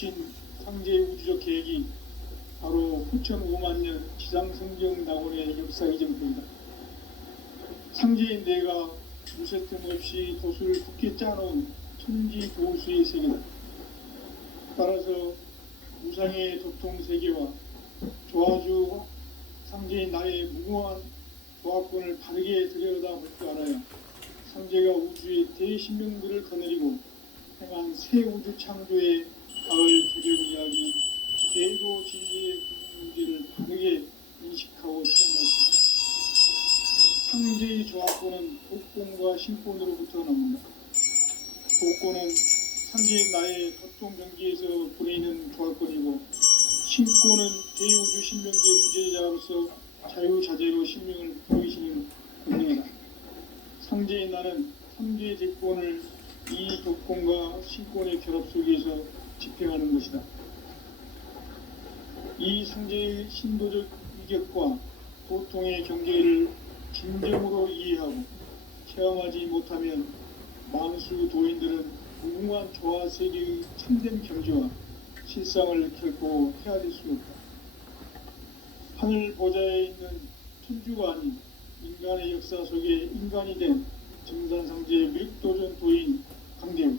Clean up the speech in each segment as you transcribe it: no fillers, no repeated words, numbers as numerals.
모신 상제의 우주적 계획이 바로 9,500만 년 지상성경 낙원의 역사 이전입니다. 상제인 내가 무쇠틈 없이 도수를 굳게 짜놓은 천지 도수의 세계다. 따라서 우상의 도통 세계와 조화주 상제인 나의 무궁한 조합권을 바르게 들여다볼 줄 알아야 상제가 우주의 대신명들을 거느리고 행한 새 우주 창조의 가을 개벽 이야기, 계도 진리의 문제를 바르게 인식하고 체험할 수 있다. 상제의 조합권은 복권과 신권으로부터 나옵니다. 복권은 상제인 나의 도통 경기에서 보내는 조합권이고, 신권은 대우주 신명계 주제자로서 자유자재로 신명을 보이시는 권능이다. 상제인 나는 3개의 대권을 이 도권과 신권의 결합 속에서 집행하는 것이다. 이 상제의 신도적 위격과 도통의 경계를 진정으로 이해하고 체험하지 못하면 만수 도인들은 무궁한 조화 세계의 참된 경지와 실상을 결코 헤아릴 수 없다. 하늘 보좌에 있는 천주가 아닌 인간의 역사 속에 인간이 된 증산상제의 밀도전 도인 강대우,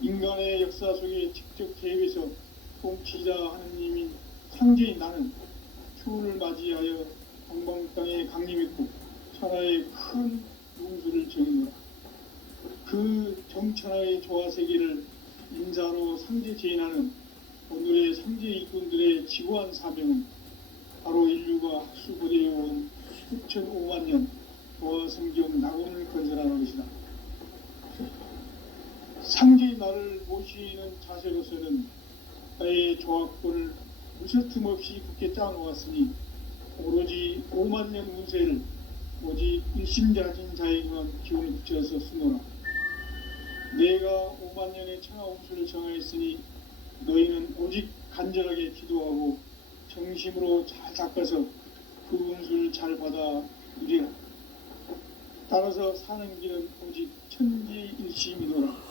인간의 역사 속에 직접 개입해서 통치자 하느님인 상제인 나는 추운을 맞이하여 방방땅에 강림했고 천하의 큰 용수를 정의노라. 그 정천하의 조화세계를 인자로 상제 제인하는 오늘의 상제 일꾼들의 지구한 사명은 바로 인류가 학수고대해온 9,500만 년 조화성경 낙원을 건설하는 것이다. 상제의 나를 모시는 자세로서는 나의 조합권을 무쇠틈 없이 굳게 짜놓았으니 오로지 5만 년 운세를 오직 일심자진 자에게만 기운을 붙여서 쓰노라. 내가 5만 년의 천하 운수를 정하였으니 너희는 오직 간절하게 기도하고 정심으로 잘 닦아서 그 운수를 잘 받아 누리라. 따라서 사는 길은 오직 천지일심이노라.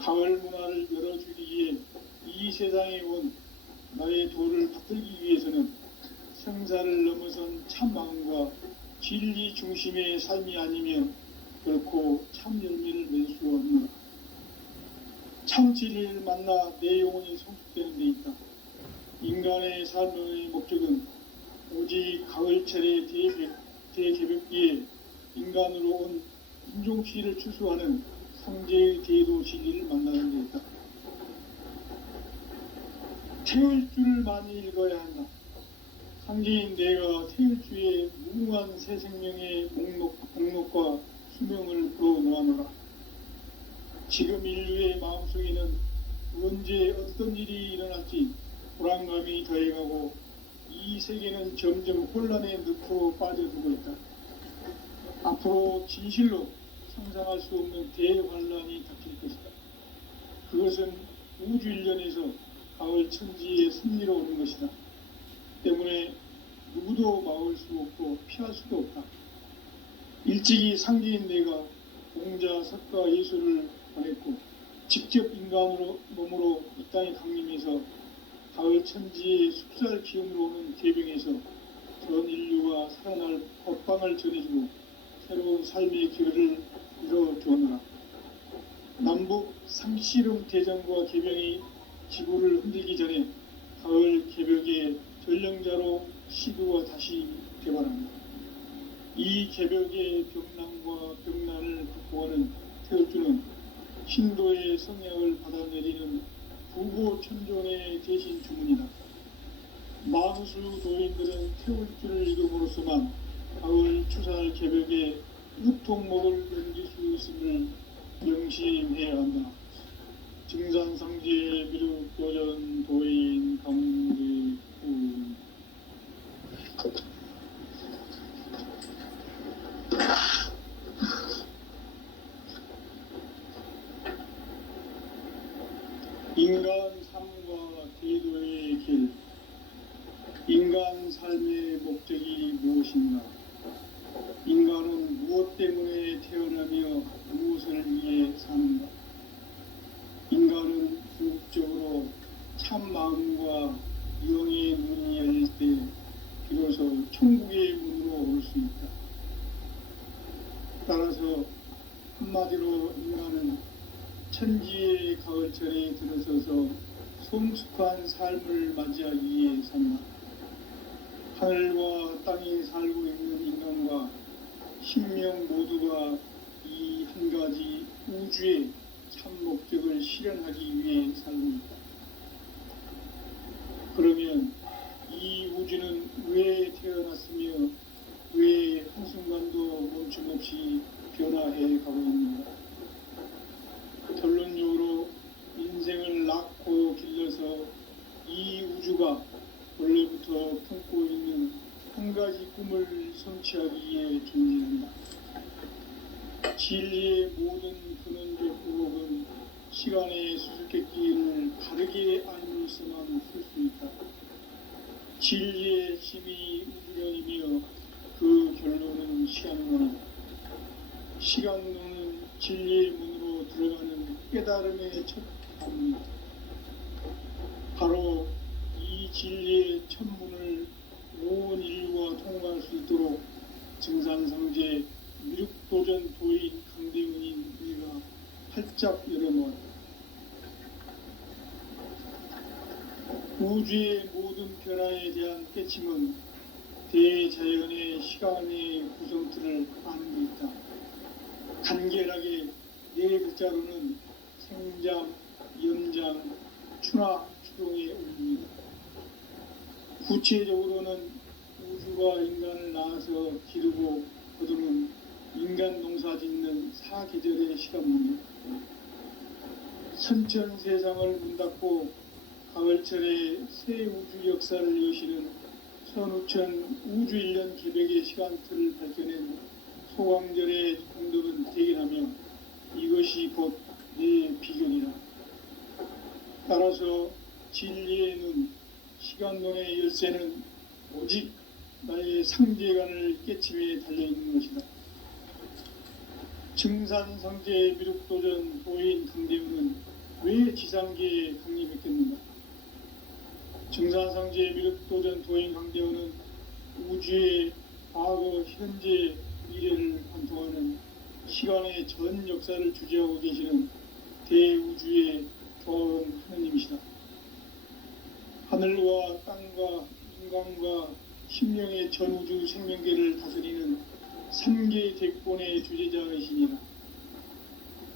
가을 문화를 열어주기 위해 이 세상에 온 나의 도를 받들기 위해서는 생사를 넘어선 참 마음과 진리 중심의 삶이 아니면 결코 참 열매를 맺을 수 없노라. 참 진리를 만나 내 영혼이 성숙되는 데 있다. 인간의 삶의 목적은 오직 가을철의 대개벽기에 인간으로 온 인종시를 추수하는 상제의 대도 진리를 만나는 데 있다. 태울 줄을 많이 읽어야 한다. 상제인 내가 태울 주의 무궁한 새 생명의 목록과 수명을 풀어놓아노라. 지금 인류의 마음속에는 언제 어떤 일이 일어날지 불안감이 더해가고 이 세계는 점점 혼란의 늪으로 빠져들고 있다. 앞으로 진실로 상상할 수 없는 대환란이 닥칠 것이다. 그것은 우주 일련에서 가을 천지의 승리로 오는 것이다. 때문에 누구도 막을 수 없고 피할 수도 없다. 일찍이 상제인 내가 공자, 석가, 예수를 보냈고 직접 인간으로 몸으로 이 땅에 강림해서 가을 천지의 숲살 기운으로 오는 계병에서 전 인류가 살아날 법방을 전해주고 새로운 삶의 기회를 이뤄주었노라. 남북 상씨름 대전과 계병이 지구를 흔들기 전에 가을 개벽의 전령자로 시도가 다시 되발합니다. 이 개벽의 병난과 병난을 극복하는 태울주는 신도의 성약을 받아내리는 부고천존의 대신 주문이다. 만수 도인들은 태울주를 읽음으로써만 가을 추살 개벽의 우통목을 넘길 수 있음을 명심해야 한다. 증산상제 미륵도전 도인 강대우. 인간 삶과 제도의 길. 인간 삶의 목적이 무엇인가? 인간은 무엇 때문에 태어나며 무엇을 위해 사는가? 인간은 참 마음과 영의 문이 열릴 때 비로소 천국의 문으로 올 수 있다. 따라서 한마디로 인간은 천지의 가을철에 들어서서 성숙한 삶을 맞이하기 위해 산다. 하늘과 땅에 살고 있는 인간과 신명 모두가 이 한 가지 우주의 참 목적을 실현하기 위해 살고 있다. 그러면 이 우주는 왜 태어났으며 왜 한순간도 멈춤없이 변화해 가고 있는가? 결론적으로 인생을 낳고 길러서 이 우주가 원래부터 품고 있는 한 가지 꿈을 성취하기 위해 존재한다. 진리의 모든 근원적 의혹은 시간의 수수께끼를 바르게 알므로서만 풀 수 있다. 진리의 힘이 우주론이며 그 결론은 시간론이다. 시간론은 진리의 문으로 들어가는 깨달음의 첫 문이다. 바로 이 진리의 첫 문을 온 인류가 통과할 수 있도록 증산상제 미륵도전 도인 강대훈인 우리가 활짝 열어놓았다. 우주의 모든 변화에 대한 깨침은 대자연의 시간의 구성틀을 아는 데 있다. 간결하게 네 글자로는 생장, 연장, 추나, 추동의 원리입니다. 구체적으로는 우주가 인간을 낳아서 기르고 거두는 인간 농사 짓는 사계절의 시간입니다. 선천 세상을 문 닫고 가을철에 새 우주 역사를 여시는 선우천 우주 1년 개백의 시간틀을 밝혀낸 소광절의 공덕은 대견하며 이것이 곧 내 비견이라. 따라서 진리의 눈, 시간론의 열쇠는 오직 나의 상제관을 깨침에 달려있는 것이다. 증산상제 미륵도전 도인 강대훈은 왜 지상계에 강림했겠는가? 증산상제 미륵도전 도인 강대훈은 우주의 과거, 현재, 미래를 관통하는 시간의 전 역사를 주재하고 계시는 대우주의 조화원 하느님이시다. 하늘과 땅과 인간과 심령의 전우주 생명계를 다스리는 3개 대권의 주제자이시니라.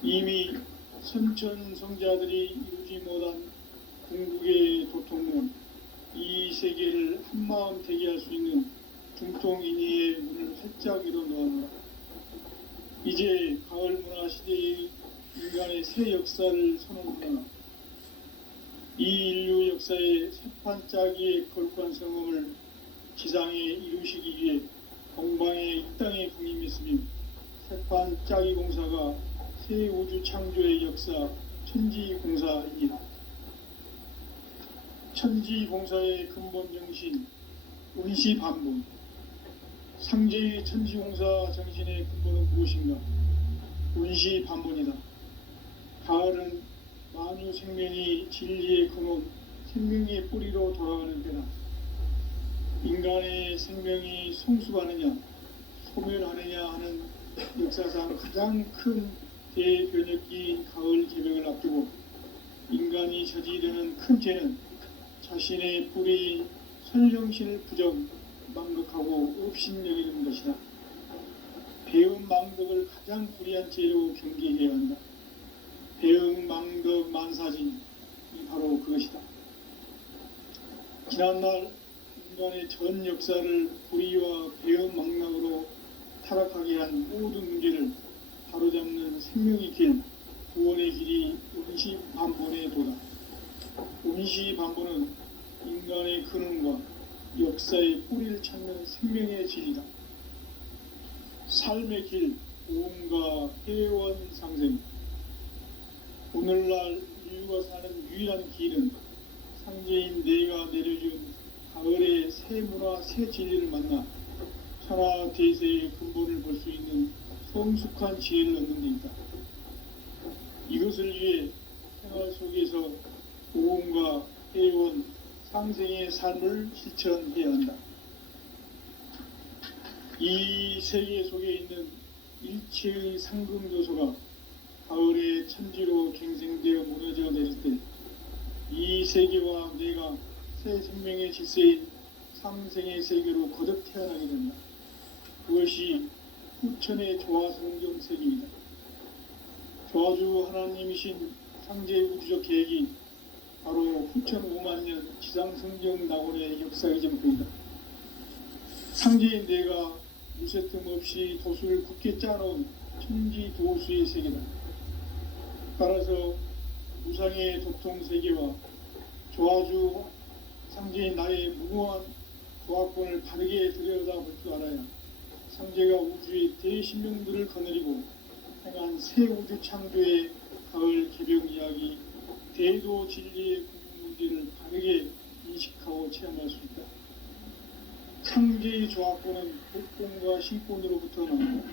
이미 선천성자들이 이루지 못한 궁극의 도통론, 이 세계를 한마음 되게 할 수 있는 중통인의의 문을 활짝 열어놓아라. 이제 가을 문화 시대의 인간의 새 역사를 선언하라. 이 인류 역사의 새판짜기의 거룩한 성음을 지상에 이루시기 위해 동방의 이 땅에 강림했으며 새판짜기 공사가 새 우주 창조의 역사 천지공사이니라. 천지공사의 근본 정신 운시반본, 상제의 천지공사 정신의 근본은 무엇인가? 운시반본이다. 가을은 만유 생명이 진리의 근원, 생명의 뿌리로 돌아가는 때다. 인간의 생명이 성숙하느냐, 소멸하느냐 하는 역사상 가장 큰 대변혁기인 가을 개벽을 앞두고 인간이 저지르는 큰 죄는 자신의 뿌리인 선령신을 부정, 망극하고 업신여기는 것이다. 배은 망덕을 가장 불의한 죄로 경계해야 한다. 배응, 망덕, 만사진이 바로 그것이다. 지난날 인간의 전 역사를 불의와 배응, 망락으로 타락하게 한 모든 문제를 바로잡는 생명의 길, 구원의 길이 운시반본의 도다. 운시반본은 인간의 근원과 역사의 뿌리를 찾는 생명의 진리다. 삶의 길, 오음과 회원상생. 오늘날 인류가 사는 유일한 길은 상제인 내가 내려준 가을의 새 문화, 새 진리를 만나 천하 대세의 근본을 볼 수 있는 성숙한 지혜를 얻는 데 있다. 이것을 위해 생활 속에서 오음과 해온 상생의 삶을 실천해야 한다. 이 세계 속에 있는 일체의 상금요소가 가을의 천지로 갱생되어 무너져 내릴 때 이 세계와 내가 새 생명의 질서인 상생의 세계로 거듭 태어나게 된다. 그것이 후천의 조화성경 세계이다. 조화주 하나님이신 상제의 우주적 계획이 바로 후천 5만년 지상성경 낙원의 역사의 정토이다. 상제인 내가 무쇠 틈 없이 도수를 굳게 짜놓은 천지 도수의 세계다. 따라서 무상의 도통세계와 조화주 상제인 나의 무궁한 조화권을 바르게 들여다볼 줄 알아야 상제가 우주의 대신명들을 거느리고 행한 새 우주 창조의 가을 개벽 이야기, 대도 진리의 궁극 문제를 바르게 인식하고 체험할 수 있다. 상제의 조화권은 복권과 신권으로부터 나오고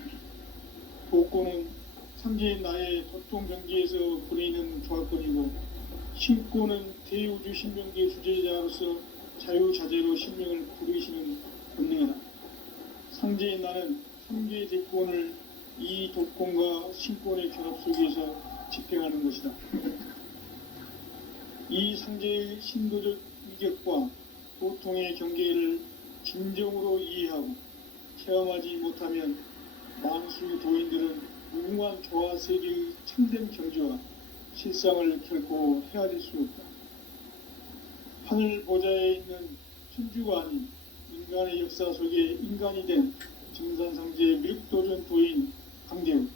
복권은 상제인 나의 도통 경계에서 부리는 조화권이고 신권은 대우주 신명계 주제자로서 자유자재로 신명을 부르시는 본능이다. 상제인 나는 상제의 대권을 이 도권과 신권의 결합 속에서 집행하는 것이다. 이 상제의 신도적 위격과 도통의 경계를 진정으로 이해하고 체험하지 못하면 만수 도인들은 무궁한 조화 세계의 참된 경지와 실상을 결코 헤아릴 수 없다. 하늘 보좌에 있는 천주가 아닌 인간의 역사 속에 인간이 된 증산상제의 미륵도전 도인 강대우,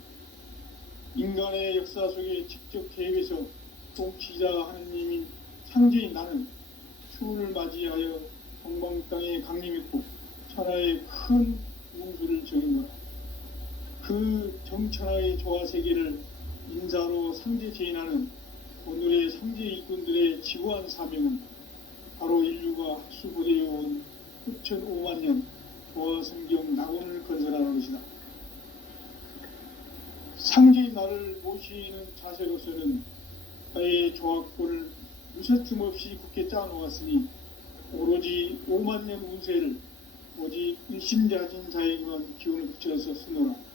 인간의 역사 속에 직접 계획해서 통치자 하느님인 상제인 나는 추운을 맞이하여 동방 땅에 강림했고 천하의 큰 운수를 정인 거다. 그 정천하의 조화 세계를 인사로 상제 제인하는 오늘의 상제 일꾼들의 지구한 사명은 바로 인류가 학수고대해온 후천 5만년 조화 성경 낙원을 건설하는 것이다. 상제인 나를 모시는 자세로서는 나의 조화권을 무쇠틈 없이 굳게 짜놓았으니 오로지 5만년 운세를 오직 일심자진 자에게만 기운을 붙여서 쓰노라.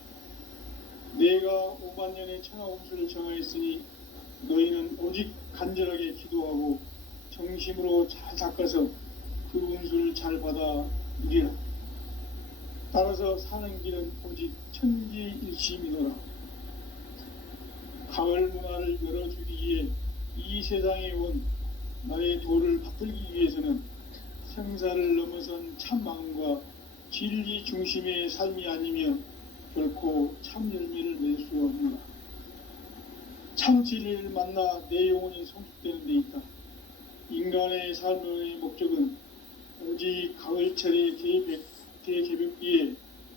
내가 5만년의 천하 운수를 정하였으니 너희는 오직 간절하게 기도하고 정심으로 잘 닦아서 그 운수를 잘 받아 누리라. 따라서 사는 길은 오직 천지일심이노라. 가을 문화를 열어주기 위해 이 세상에 온 나의 도를 받들기 위해서는 생사를 넘어선 참 마음과 진리 중심의 삶이 아니면 결코 참 열매를 낼 수 없노라. 참 진리를 만나 내 영혼이 성숙되는 데 있다. 인간의 삶의 목적은 오직 가을철의 대개벽기에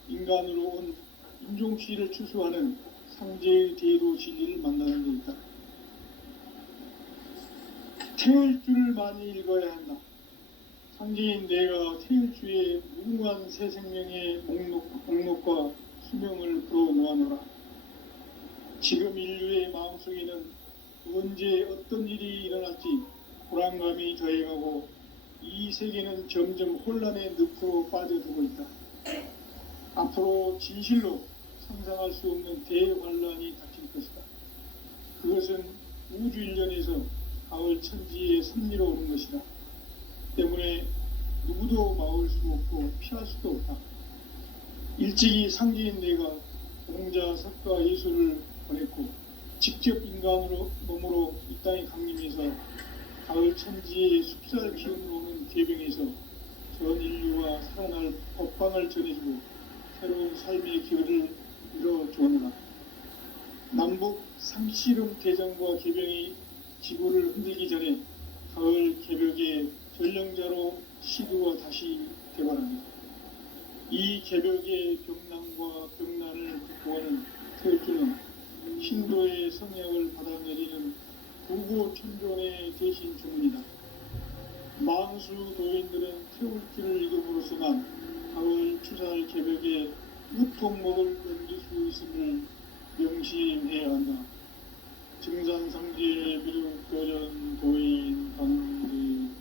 인간으로 온 인종시를 추수하는 상제의 대도 진리를 만나는 데 있다. 태을 줄을 많이 읽어야 한다. 상제인 내가 태을 주의 무궁한 새 생명의 목록과 수명을 풀어놓아노라. 지금 인류의 마음속에는 언제 어떤 일이 일어날지 불안감이 더해가고 이 세계는 점점 혼란의 늪으로 빠져들고 있다. 앞으로 진실로 상상할 수 없는 대환란이 닥칠 것이다. 그것은 우주 일련에서 가을 천지의 섭리로 오는 것이다. 때문에 누구도 막을 수 없고 피할 수도 없다. 일찍이 상제인 내가 공자, 석가, 예수를 보냈고 직접 인간으로 몸으로 이 땅에 강림해서 가을 천지의 숲살 기운으로 오는 계병에서 전 인류와 살아날 법방을 전해주고 새로운 삶의 기회를 이뤄주었노라. 남북 상씨름 대전과 계병이 지구를 흔들기 전에 가을 개벽의 전령자로 시두가 다시 되관합니다. 이 개벽의 병난과 병난을 극복하는 태울주는 신도의 성약을 받아내리는 부고천존의 대신 주문이다. 만수 도인들은 태울주를 읽음으로써만 가을 추살 개벽의 우통목을 넘길 수 있음을 명심해야 한다. 증산상제 미륵도전 도인 강대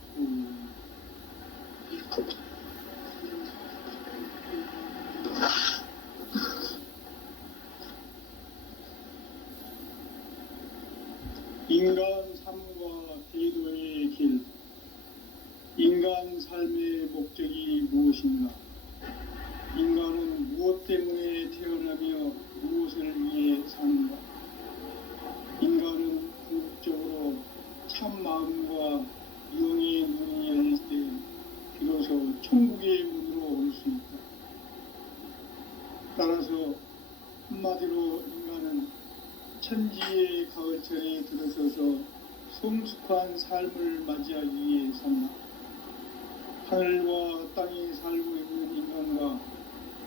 삶과 대도의 길. 인간 삶의 목적이 무엇인가? 인간은 무엇 때문에 태어나며 무엇을 위해 사는가? 인간은 궁극적으로 참 마음과 영의 문이 열릴 때 비로소 천국의 문으로 올 수 있다. 따라서 한마디로 인간은 천지의 가을철에 들어서서 성숙한 삶을 맞이하기 위해 산다. 하늘과 땅에 살고 있는 인간과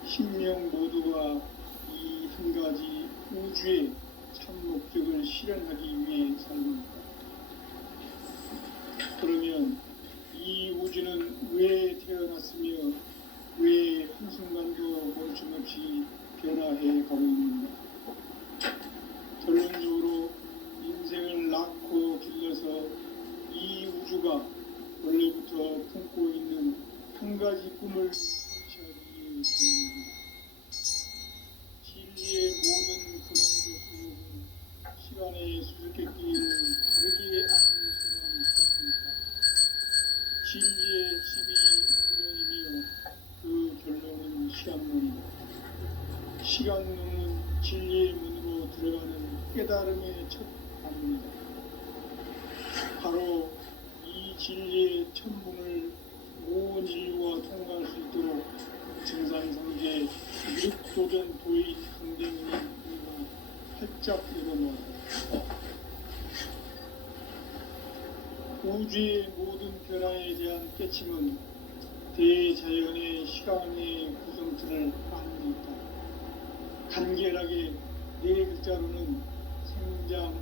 신명 모두가 이 한 가지 우주의 참 목적을 실현하기 위해 살고 있다. 그러면 이 우주는 왜 태어났으며 왜 한순간도 멈춤없이 변화해 가고 있는가? 결론적으로 인생을 낳고 길러서 이 우주가 원래부터 품고 있는 한 가지 꿈을 성취하기 위해 진행합니다. 진리의 모든 근원적 의욕은 시간의 수수께끼를 다르게 안는 수만 있습니다. 진리의 집이 운명이며 그 결론은 시간론이다. 시간론은 진리의 문으로 들어가는 깨달음의 첫 방문이다. 바로 이 진리의 첫 문을 온 인류가 통과할 수 있도록 증산성제 미륵도전 도인 강대문이 활짝 열어놓았다. 우주의 모든 변화에 대한 깨침은 대자연의 시간의 구성틀을 안고 있다. 간결하게 네 글자로는 생장,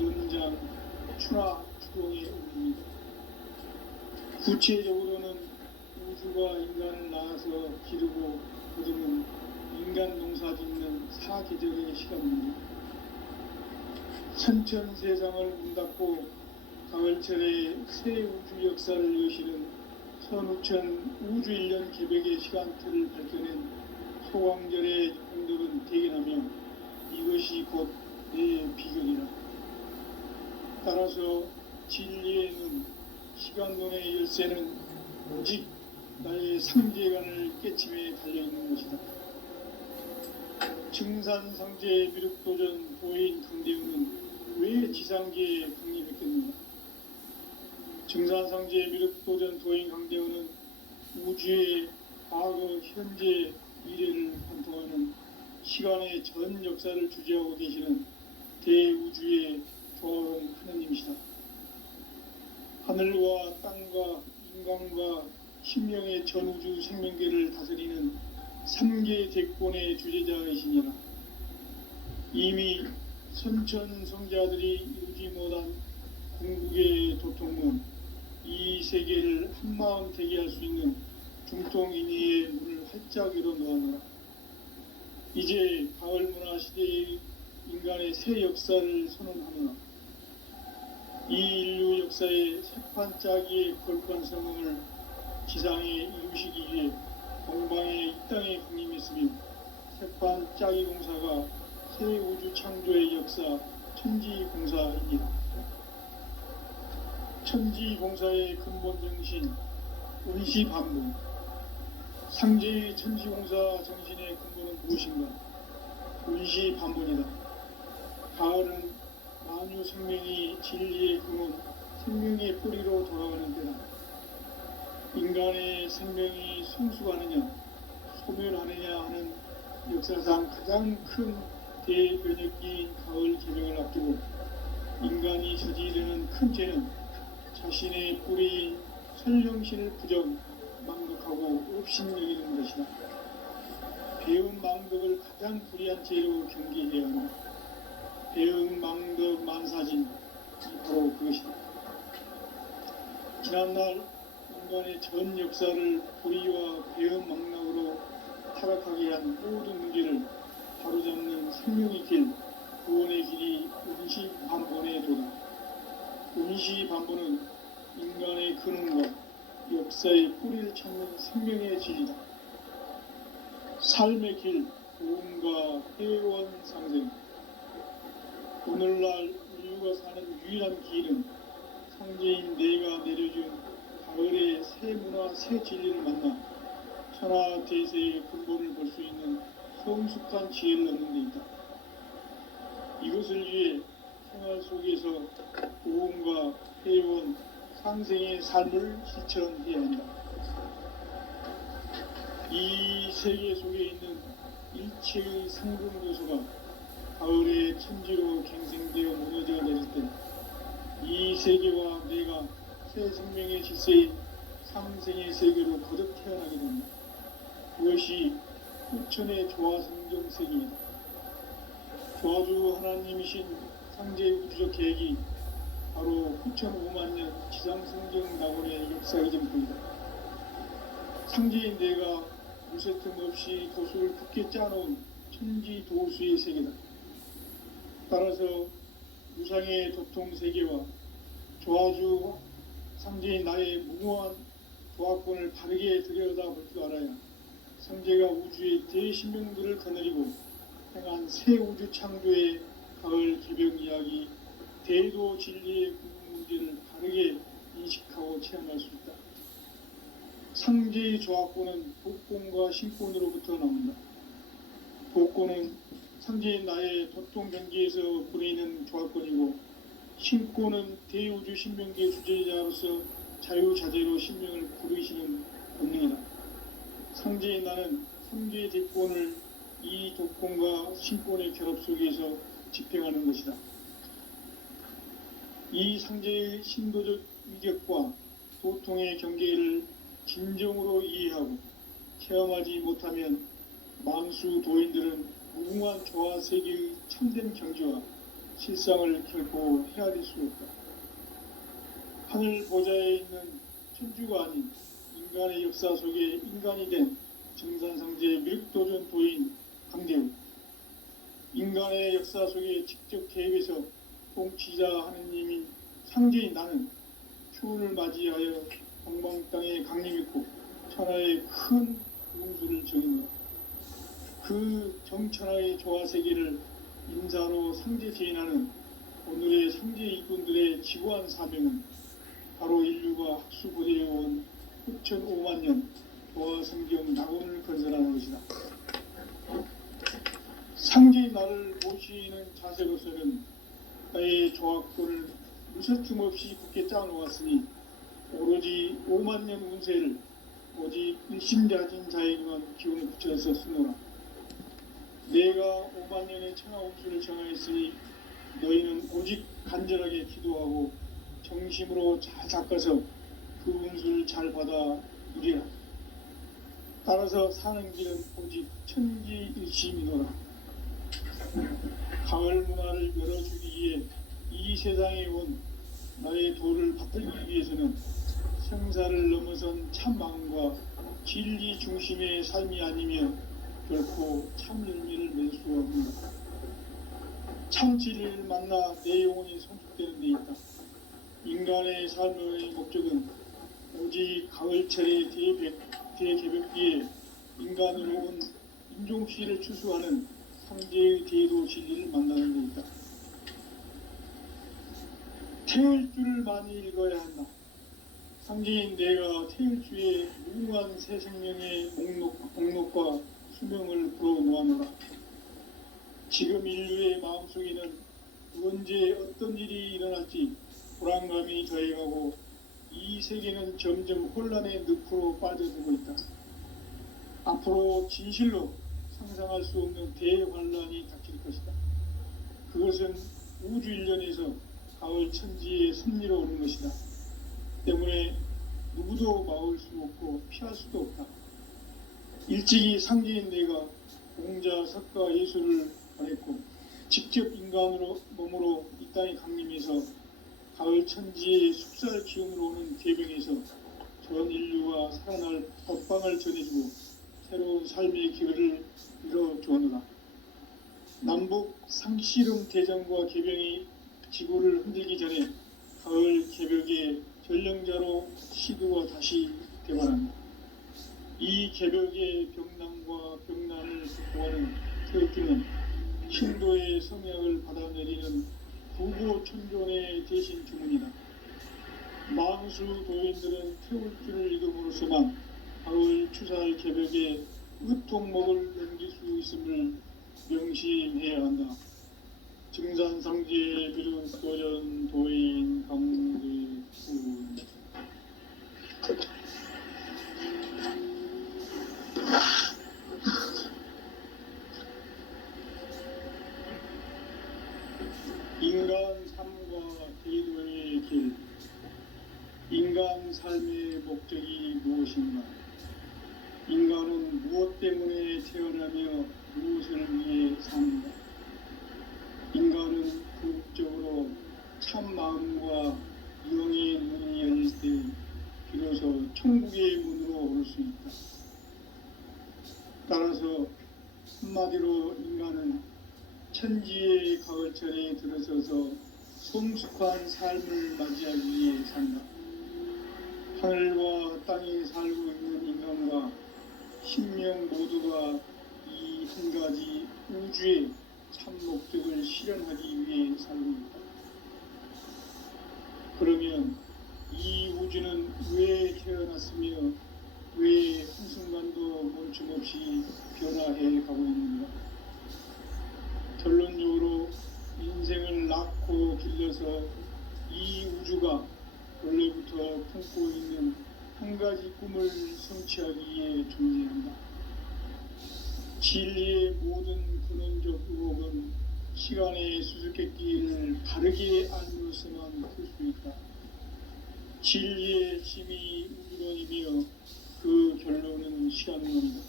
연장, 추나 추동에 올립니다. 구체적으로는 우주가 인간을 낳아서 기르고 거두는 인간 농사 짓는 사계절의 시간입니다. 선천 세상을 문 닫고 가을철에 새 우주 역사를 여시는 선우천 우주 1년 개백의 시간틀을 밝혀낸 소광절의 공덕은 대견하며 이것이 곧 내 비결이라. 따라서 진리의 눈, 시간론의 열쇠는 오직 나의 상제관을 깨침에 달려있는 것이다. 증산상제 미륵도전 도인 강대우는 왜 지상계에 강림했겠는가? 증산상제 미륵도전 도인 강대우는 우주의 과거, 현재, 미래를 관통하는 시간의 전 역사를 주재하고 계시는 대우주의 조화로운 하느님이시다. 하늘과 땅과 인간과 신명의 전우주 생명계를 다스리는 3계 대권의 주제자이시니라. 이미 선천성자들이 이루지 못한 궁극의 도통문, 이 세계를 한마음 되게 할 수 있는 중통인의의 문을 활짝 열어놓아노라. 이제 가을문화 시대의 인간의 새 역사를 선언하노라. 이 인류 역사의 새판짜기의 걸프한 성공을 지상에 이루시기 위해 동방의 이 땅에 강림했으며 새판짜기 공사가 새 우주 창조의 역사 천지공사입니다. 천지공사의 근본 정신 운시반복. 상제의 천지공사 정신의 근본은 무엇인가? 운시반복이다. 가을은 만유 생명이 진리의 근원, 생명의 뿌리로 돌아가는 때다. 인간의 생명이 성숙하느냐, 소멸하느냐 하는 역사상 가장 큰 대변혁기인 가을 개명을 앞두고 인간이 저지르는 큰 죄는 자신의 뿌리인 설령신을 부정, 망덕하고 업신여기는 것이다. 배운 망덕을 가장 불의한 죄로 경계해야 한다. 배응 망덕 만사진, 바로 그것이다. 지난날 인간의 전 역사를 불의와 배응 망락으로 타락하게 한 모든 문제를 바로잡는 생명의 길, 구원의 길이 운시반본의 도다. 운시반본은 인간의 근원과 역사의 뿌리를 찾는 생명의 진리다. 삶의 길, 구원과 회원 상생. 오늘날 인류가 사는 유일한 길은 상제인 내가 내려준 가을의 새 문화 새 진리를 만나 천하 대세의 근본을 볼 수 있는 성숙한 지혜를 얻는 데 있다. 이것을 위해 생활 속에서 보험과 회원, 상생의 삶을 실천해야 한다. 이 세계 속에 있는 일체의 상금 요소가 가을의 천지로 갱생되어 무너져 내릴 때 이 세계와 내가 새 생명의 질서인 상생의 세계로 거듭 태어나게 됩니다. 그것이 후천의 조화성경 세계이다. 조화주 하나님이신 상제의 우주적 계획이 바로 후천 5만 년 지상성경 낙원의 역사의 전부이다. 상제인 내가 무쇠틈 없이 도수를 굳게 짜놓은 천지 도수의 세계다. 따라서 무상의 도통 세계와 조화주 상제인 나의 무모한 조화권을 바르게 들여다볼 줄 알아야 상제가 우주의 대신명들을 거느리고 행한 새 우주 창조의 가을 개벽 이야기, 대도 진리의 구분 문제를 바르게 인식하고 체험할 수 있다. 상제의 조화권은 도권과 신권으로부터 나온다. 도권은 상제인 나의 도통 경계에서 보내는 조화권이고, 신권은 대우주 신명계 주제자로서 자유자재로 신명을 부르시는 본능이다. 상제인 나는 삼계의 대권을 이 도권과 신권의 결합 속에서 집행하는 것이다. 이 상제의 신도적 위격과 도통의 경계를 진정으로 이해하고 체험하지 못하면 만수 도인들은 무궁한 조화 세계의 참된 경지와 실상을 결코 헤아릴 수 없다. 하늘 보좌에 있는 천주가 아닌 인간의 역사 속에 인간이 된 정산상제의 미륵도전 도인 강대우, 인간의 역사 속에 직접 개입해서 통치자 하느님인 상제인 나는 추운을 맞이하여 동방 땅에 강림했고 천하의 큰 운수를 정했노라. 그 정천하의 조화세계를 인자로 상제 제인하는 오늘의 상제 일꾼들의 지구한 사명은 바로 인류가 학수고대해온 후천 5만 년 조화성경 낙원을 건설하는 것이다. 상제의 나를 모시는 자세로서는 나의 조화권을 무쇠틈 없이 굳게 짜놓았으니 오로지 5만 년 운세를 오직 일심자진 자에게만 기운을 붙여서 쓰노라. 내가 5만 년의 천하 운수를 정하였으니 너희는 오직 간절하게 기도하고 정심으로 잘 닦아서 그 운수를 잘 받아 누리라. 따라서 사는 길은 오직 천지일심이노라. 가을 문화를 열어주기 위해 이 세상에 온 나의 도를 받들기 위해서는 생사를 넘어선 참 마음과 진리 중심의 삶이 아니면 결코 참 열매를 맺을 수 없습니다. 참 진리를 만나 내 영혼이 성숙되는 데 있다. 인간의 삶의 목적은 오직 가을철의 대개벽기에 인간으로 온 인종시를 추수하는 상제의 대도 진리를 만나는 데 있다. 태을 줄을 많이 읽어야 한다. 상제인 내가 태을 주에 무궁한 새 생명의 목록과 수명을 불어놓아노라. 지금 인류의 마음속에는 언제 어떤 일이 일어날지 불안감이 더해가고 이 세계는 점점 혼란의 늪으로 빠져들고 있다. 앞으로 진실로 상상할 수 없는 대환란이 닥칠 것이다. 그것은 우주 일련에서 가을 천지의 섭리로 오는 것이다. 때문에 누구도 막을 수 없고 피할 수도 없다. 일찍이 상제인 내가 공자, 석가, 예수를 보냈고 직접 인간으로 몸으로 이 땅에 강림해서 가을 천지의 숙살 기운으로 오는 계명에서 전 인류가 살아날 법방을 전해주고 새로운 삶의 기회를 이뤄주었노라. 남북 상씨름 대전과 개병이 지구를 흔들기 전에 가을 개벽의 전령자로 시도가 다시 개발한다. 이 개벽의 병난과 병난을 극복하는 태극기는 신도의 성약을 받아내리는 부고 천존의 대신 주문이다. 다수 도인들은 태울주를 읽음으로써만 가을 추살 개벽에 의통목을 넘길 수 있음을 명심해야 한다. 증산상제 비륵도전 도인 강대훈. 인간 삶과 대도의 길. 인간 삶의 목적이 무엇인가? 인간은 무엇 때문에 태어나며 무엇을 위해 사는가? 인간은 궁극적으로 참 마음과 영의 문이 열릴 때 비로소 천국의 문으로 올 수 있다. 따라서 한마디로 인간은 천지의 가을철에 들어서서 성숙한 삶을 맞이하기 위해 산다. 하늘과 땅에 살고 있는 인간과 신명 모두가 이 한 가지 우주의 참 목적을 실현하기 위해 살고 있다. 그러면 이 우주는 왜 태어났으며 왜 한순간도 멈춤없이 변화해 가고 있는가? 결론적으로 인생을 낳고 길러서 이 우주가 원래부터 품고 있는 한 가지 꿈을 성취하기 위해 존재한다. 진리의 모든 근원적 의혹은 시간의 수수께끼를 바르게 알므로서만 풀 수 있다. 진리의 힘이 우주론이며 그 결론은 시간론이다.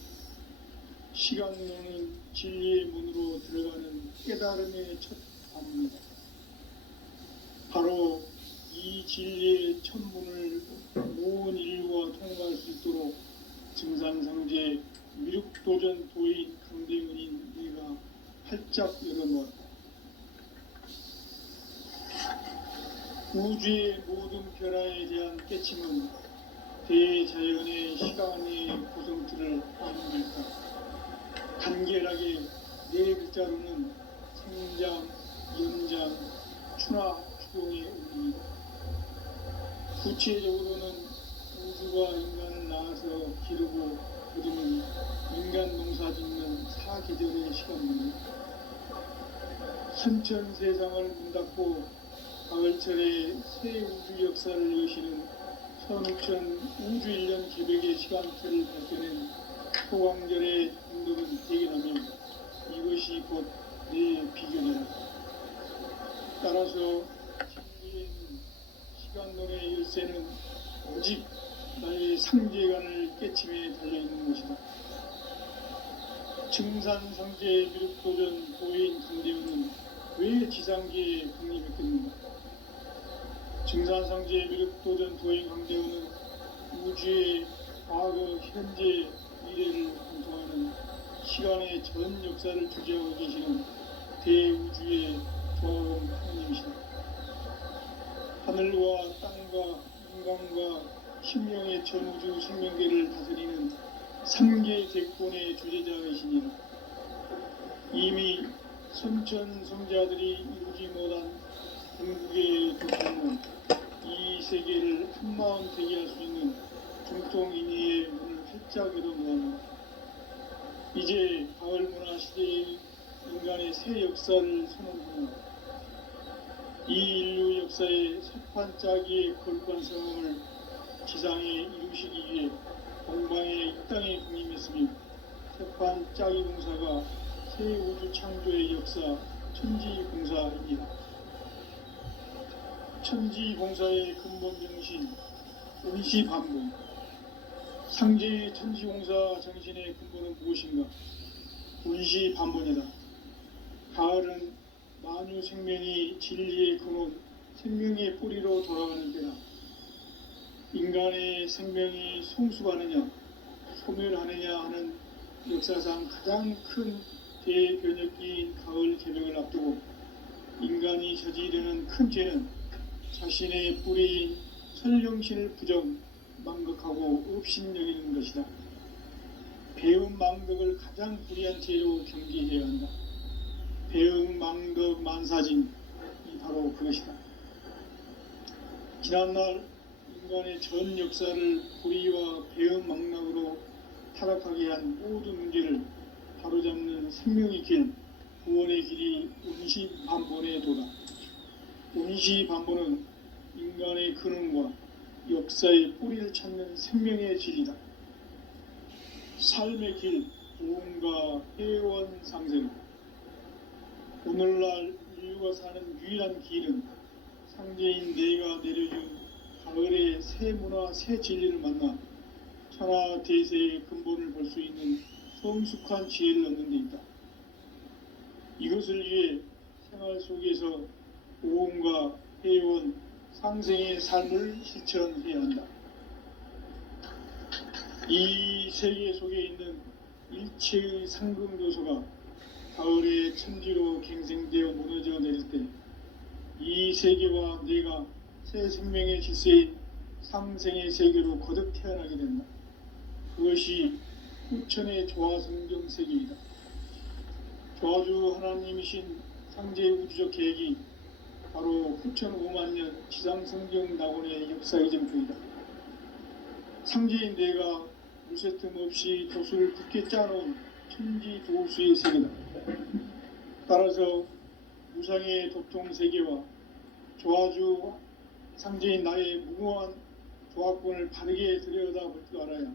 시간론은 진리의 문으로 들어가는 깨달음의 첫 단문이다. 바로 이 진리의 첫 문을 모든 인류가 통과할 수 있도록 증산상제 미륵도전 도인 강대훈인 네가 활짝 열어놓았다. 우주의 모든 변화에 대한 깨침은 대자연의 시간의 구성틀을 이루니까 간결하게 네 글자로는 생장, 연장, 추나 추동의 의미이다. 구체적으로는 우주가 인간을 낳아서 기르고 거두는 인간 농사 짓는 사계절의 시간입니다. 선천 세상을 문 닫고 가을철에 새 우주 역사를 여시는 선우천 우주 1년 개벽의 시간틀을 밝혀낸 소광절의 운동은 대견하며 이것이 곧 내 비견이다. 따라서 진리의 시간론의 열쇠는 오직 나의 상제관을 깨침에 달려있는 것이다. 증산상제 미륵도전 도인 강대훈은 왜 지상계에 강림했겠는가? 증산상제 미륵도전 도인 강대훈은 우주의 과거, 현재, 미래를 관통하는 시간의 전 역사를 주재하고 계시는 대우주의 조화로운 하나님이시다. 하늘과 땅과 인간과 신명의 전우주 생명계를 다스리는 3계 대권의 주제자이시니라. 이미 선천성자들이 이루지 못한 궁극의 도전은 이 세계를 한마음 되게 할 수 있는 중통인의의 문을 활짝 열어놓았다. 이제 가을 문화 시대의 인간의 새 역사를 선언하며 이 인류 역사의 석판짜기의 거룩한 성험을 지상에 이루시기 위해 동방의 이 땅에 군림했으며 석판짜기 공사가 새 우주 창조의 역사 천지공사입니다. 천지공사의 근본 정신 운시반복. 상제의 천지공사 정신의 근본은 무엇인가? 운시반복이다. 가을은 만유 생명이 진리의 근원, 생명의 뿌리로 돌아가는 때다. 인간의 생명이 성숙하느냐, 소멸하느냐 하는 역사상 가장 큰 대변혁기인 가을 개벽을 앞두고 인간이 저지르는 큰 죄는 자신의 뿌리인 설령신을 부정, 망극하고 업신여기는 것이다. 배움 망덕을 가장 불의한 죄로 경계해야 한다. 배움 망덕 만사진이 바로 그것이다. 지난날 인간의 전 역사를 불의와 배은망락으로 타락하게 한 모든 문제를 바로잡는 생명의 길, 구원의 길이 운시반본의 도다. 운시반본은 인간의 근원과 역사의 뿌리를 찾는 생명의 진리다. 삶의 길, 구원과 회원 상생. 오늘날 인류가 사는 유일한 길은 상제인 내가 내려준 가을의 새 문화, 새 진리를 만나 천하 대세의 근본을 볼 수 있는 성숙한 지혜를 얻는 데 있다. 이것을 위해 생활 속에서 보험과 회원, 상생의 삶을 실천해야 한다. 이 세계 속에 있는 일체의 상금 요소가 가을의 천지로 갱생되어 무너져 내릴 때 이 세계와 내가 새 생명의 질서인 상생의 세계로 거듭 태어나게 된다. 그것이 후천의 조화성경 세계이다. 조화주 하나님이신 상제의 우주적 계획이 바로 후천 5만 년 지상성경 낙원의 역사의 전표이다. 상제인 내가 무쇠틈 없이 도수를 굳게 짜놓은 천지 조수의 세계다. 따라서 무상의 도통 세계와 조화주 상제인 나의 무궁한 조화권을 바르게 들여다볼 줄 알아야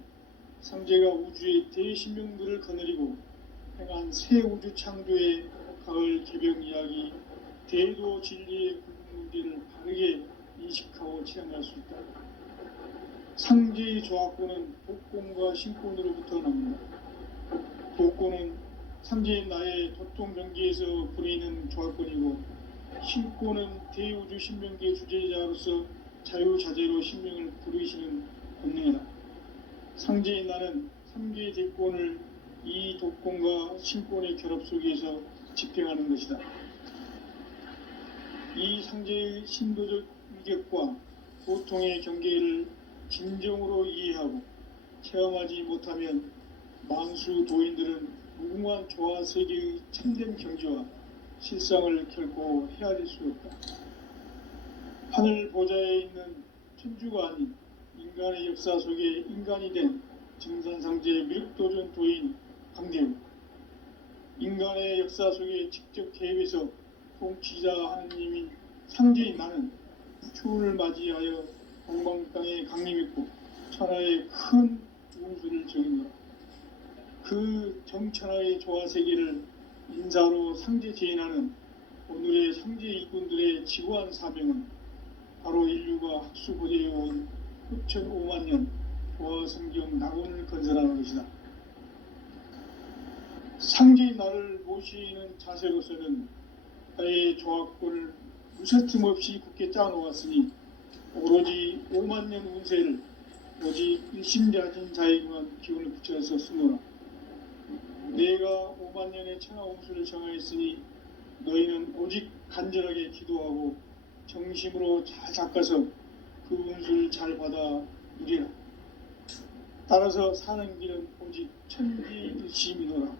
상제가 우주의 대신명들을 거느리고 행한 새 우주 창조의 가을 개병 이야기, 대도 진리의 굵은 문제를 바르게 인식하고 체험할 수 있다. 상제의 조화권은 복권과 신권으로부터 납니다. 복권은 상제인 나의 도통 경계에서 부리는 조화권이고, 신권은 대우주 신명계 주제자로서 자유자재로 신명을 부르시는 권능이다. 상제인 나는 3개의 대권을 이 독권과 신권의 결합 속에서 집행하는 것이다. 이 상제의 신도적 위격과 보통의 경계를 진정으로 이해하고 체험하지 못하면 만수 도인들은 무궁한 조화 세계의 참된 경지와 실상을 결코 헤아릴 수 없다. 하늘 보좌에 있는 천주가 아닌 인간의 역사 속에 인간이 된 증산상제의 미륵도전 도인 강대우, 인간의 역사 속에 직접 개입해서 통치자 하느님인 상제인 나는 추운을 맞이하여 동방 땅에 강림했고 천하의 큰 운수를 적인다. 그 정천하의 조화 세계를 인사로 상제 제인하는 오늘의 상제 이꾼들의 지구한 사명은 바로 인류가 학수고대해온 후천 5만 년 조화성경 낙원을 건설하는 것이다. 상제인 나를 모시는 자세로서는 나의 조화권을 무쇠틈 없이 굳게 짜놓았으니 오로지 5만 년 운세를 오직 일심자진 자에게만 기운을 붙여서 쓰노라. 내가 5만 년의 천하 운수를 정하였으니 너희는 오직 간절하게 기도하고 정심으로 잘 닦아서 그 운수를 잘 받아 누리라. 따라서 사는 길은 오직 천지듯이 믿어라.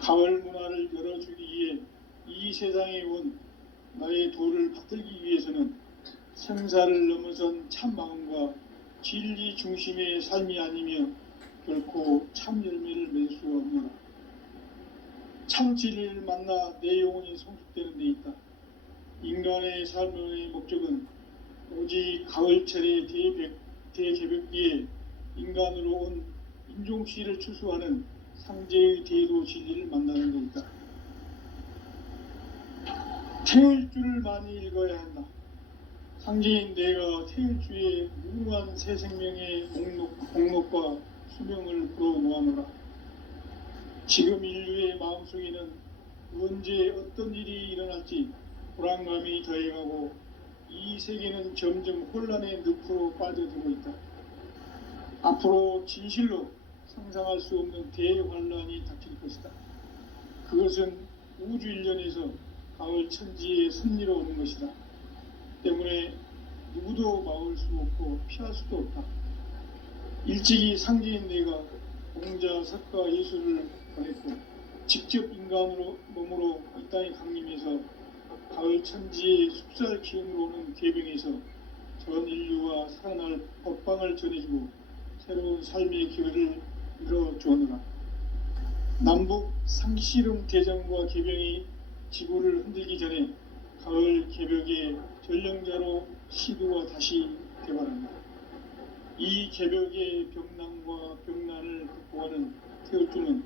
가을 문화를 열어주기 위해 이 세상에 온 나의 도를 받들기 위해서는 생사를 넘어선 참 마음과 진리 중심의 삶이 아니며 결코 참 열매를 맺을 수 없노라. 참 진리를 만나 내 영혼이 성숙되는 데 있다. 인간의 삶의 목적은 오직 가을철의 대개벽기에 인간으로 온 인종씨를 추수하는 상제의 대도 진리를 만나는 데 있다. 태울 줄을 많이 읽어야 한다. 상제인 내가 태울 주의 무궁한 새 생명의 목록과 수명을 불어놓아노라. 지금 인류의 마음속에는 언제 어떤 일이 일어날지 불안감이 더해가고 이 세계는 점점 혼란의 늪으로 빠져들고 있다. 앞으로 진실로 상상할 수 없는 대환란이 닥칠 것이다. 그것은 우주 일련에서 가을 천지의 섭리로 오는 것이다. 때문에 누구도 막을 수 없고 피할 수도 없다. 일찍이 상제인 내가 공자, 석가, 예수를 보냈고 직접 인간으로 몸으로 이 땅에 강림해서 가을 천지의 숲살 기운으로 오는 계병에서 전 인류와 살아날 법방을 전해주고 새로운 삶의 기회를 열어주었노라. 남북 상씨름 대전과 개병이 지구를 흔들기 전에 가을 개벽의 전령자로 시도가 다시 개발한다. 이 개벽의 병난과 병난을 극복하는 태울주는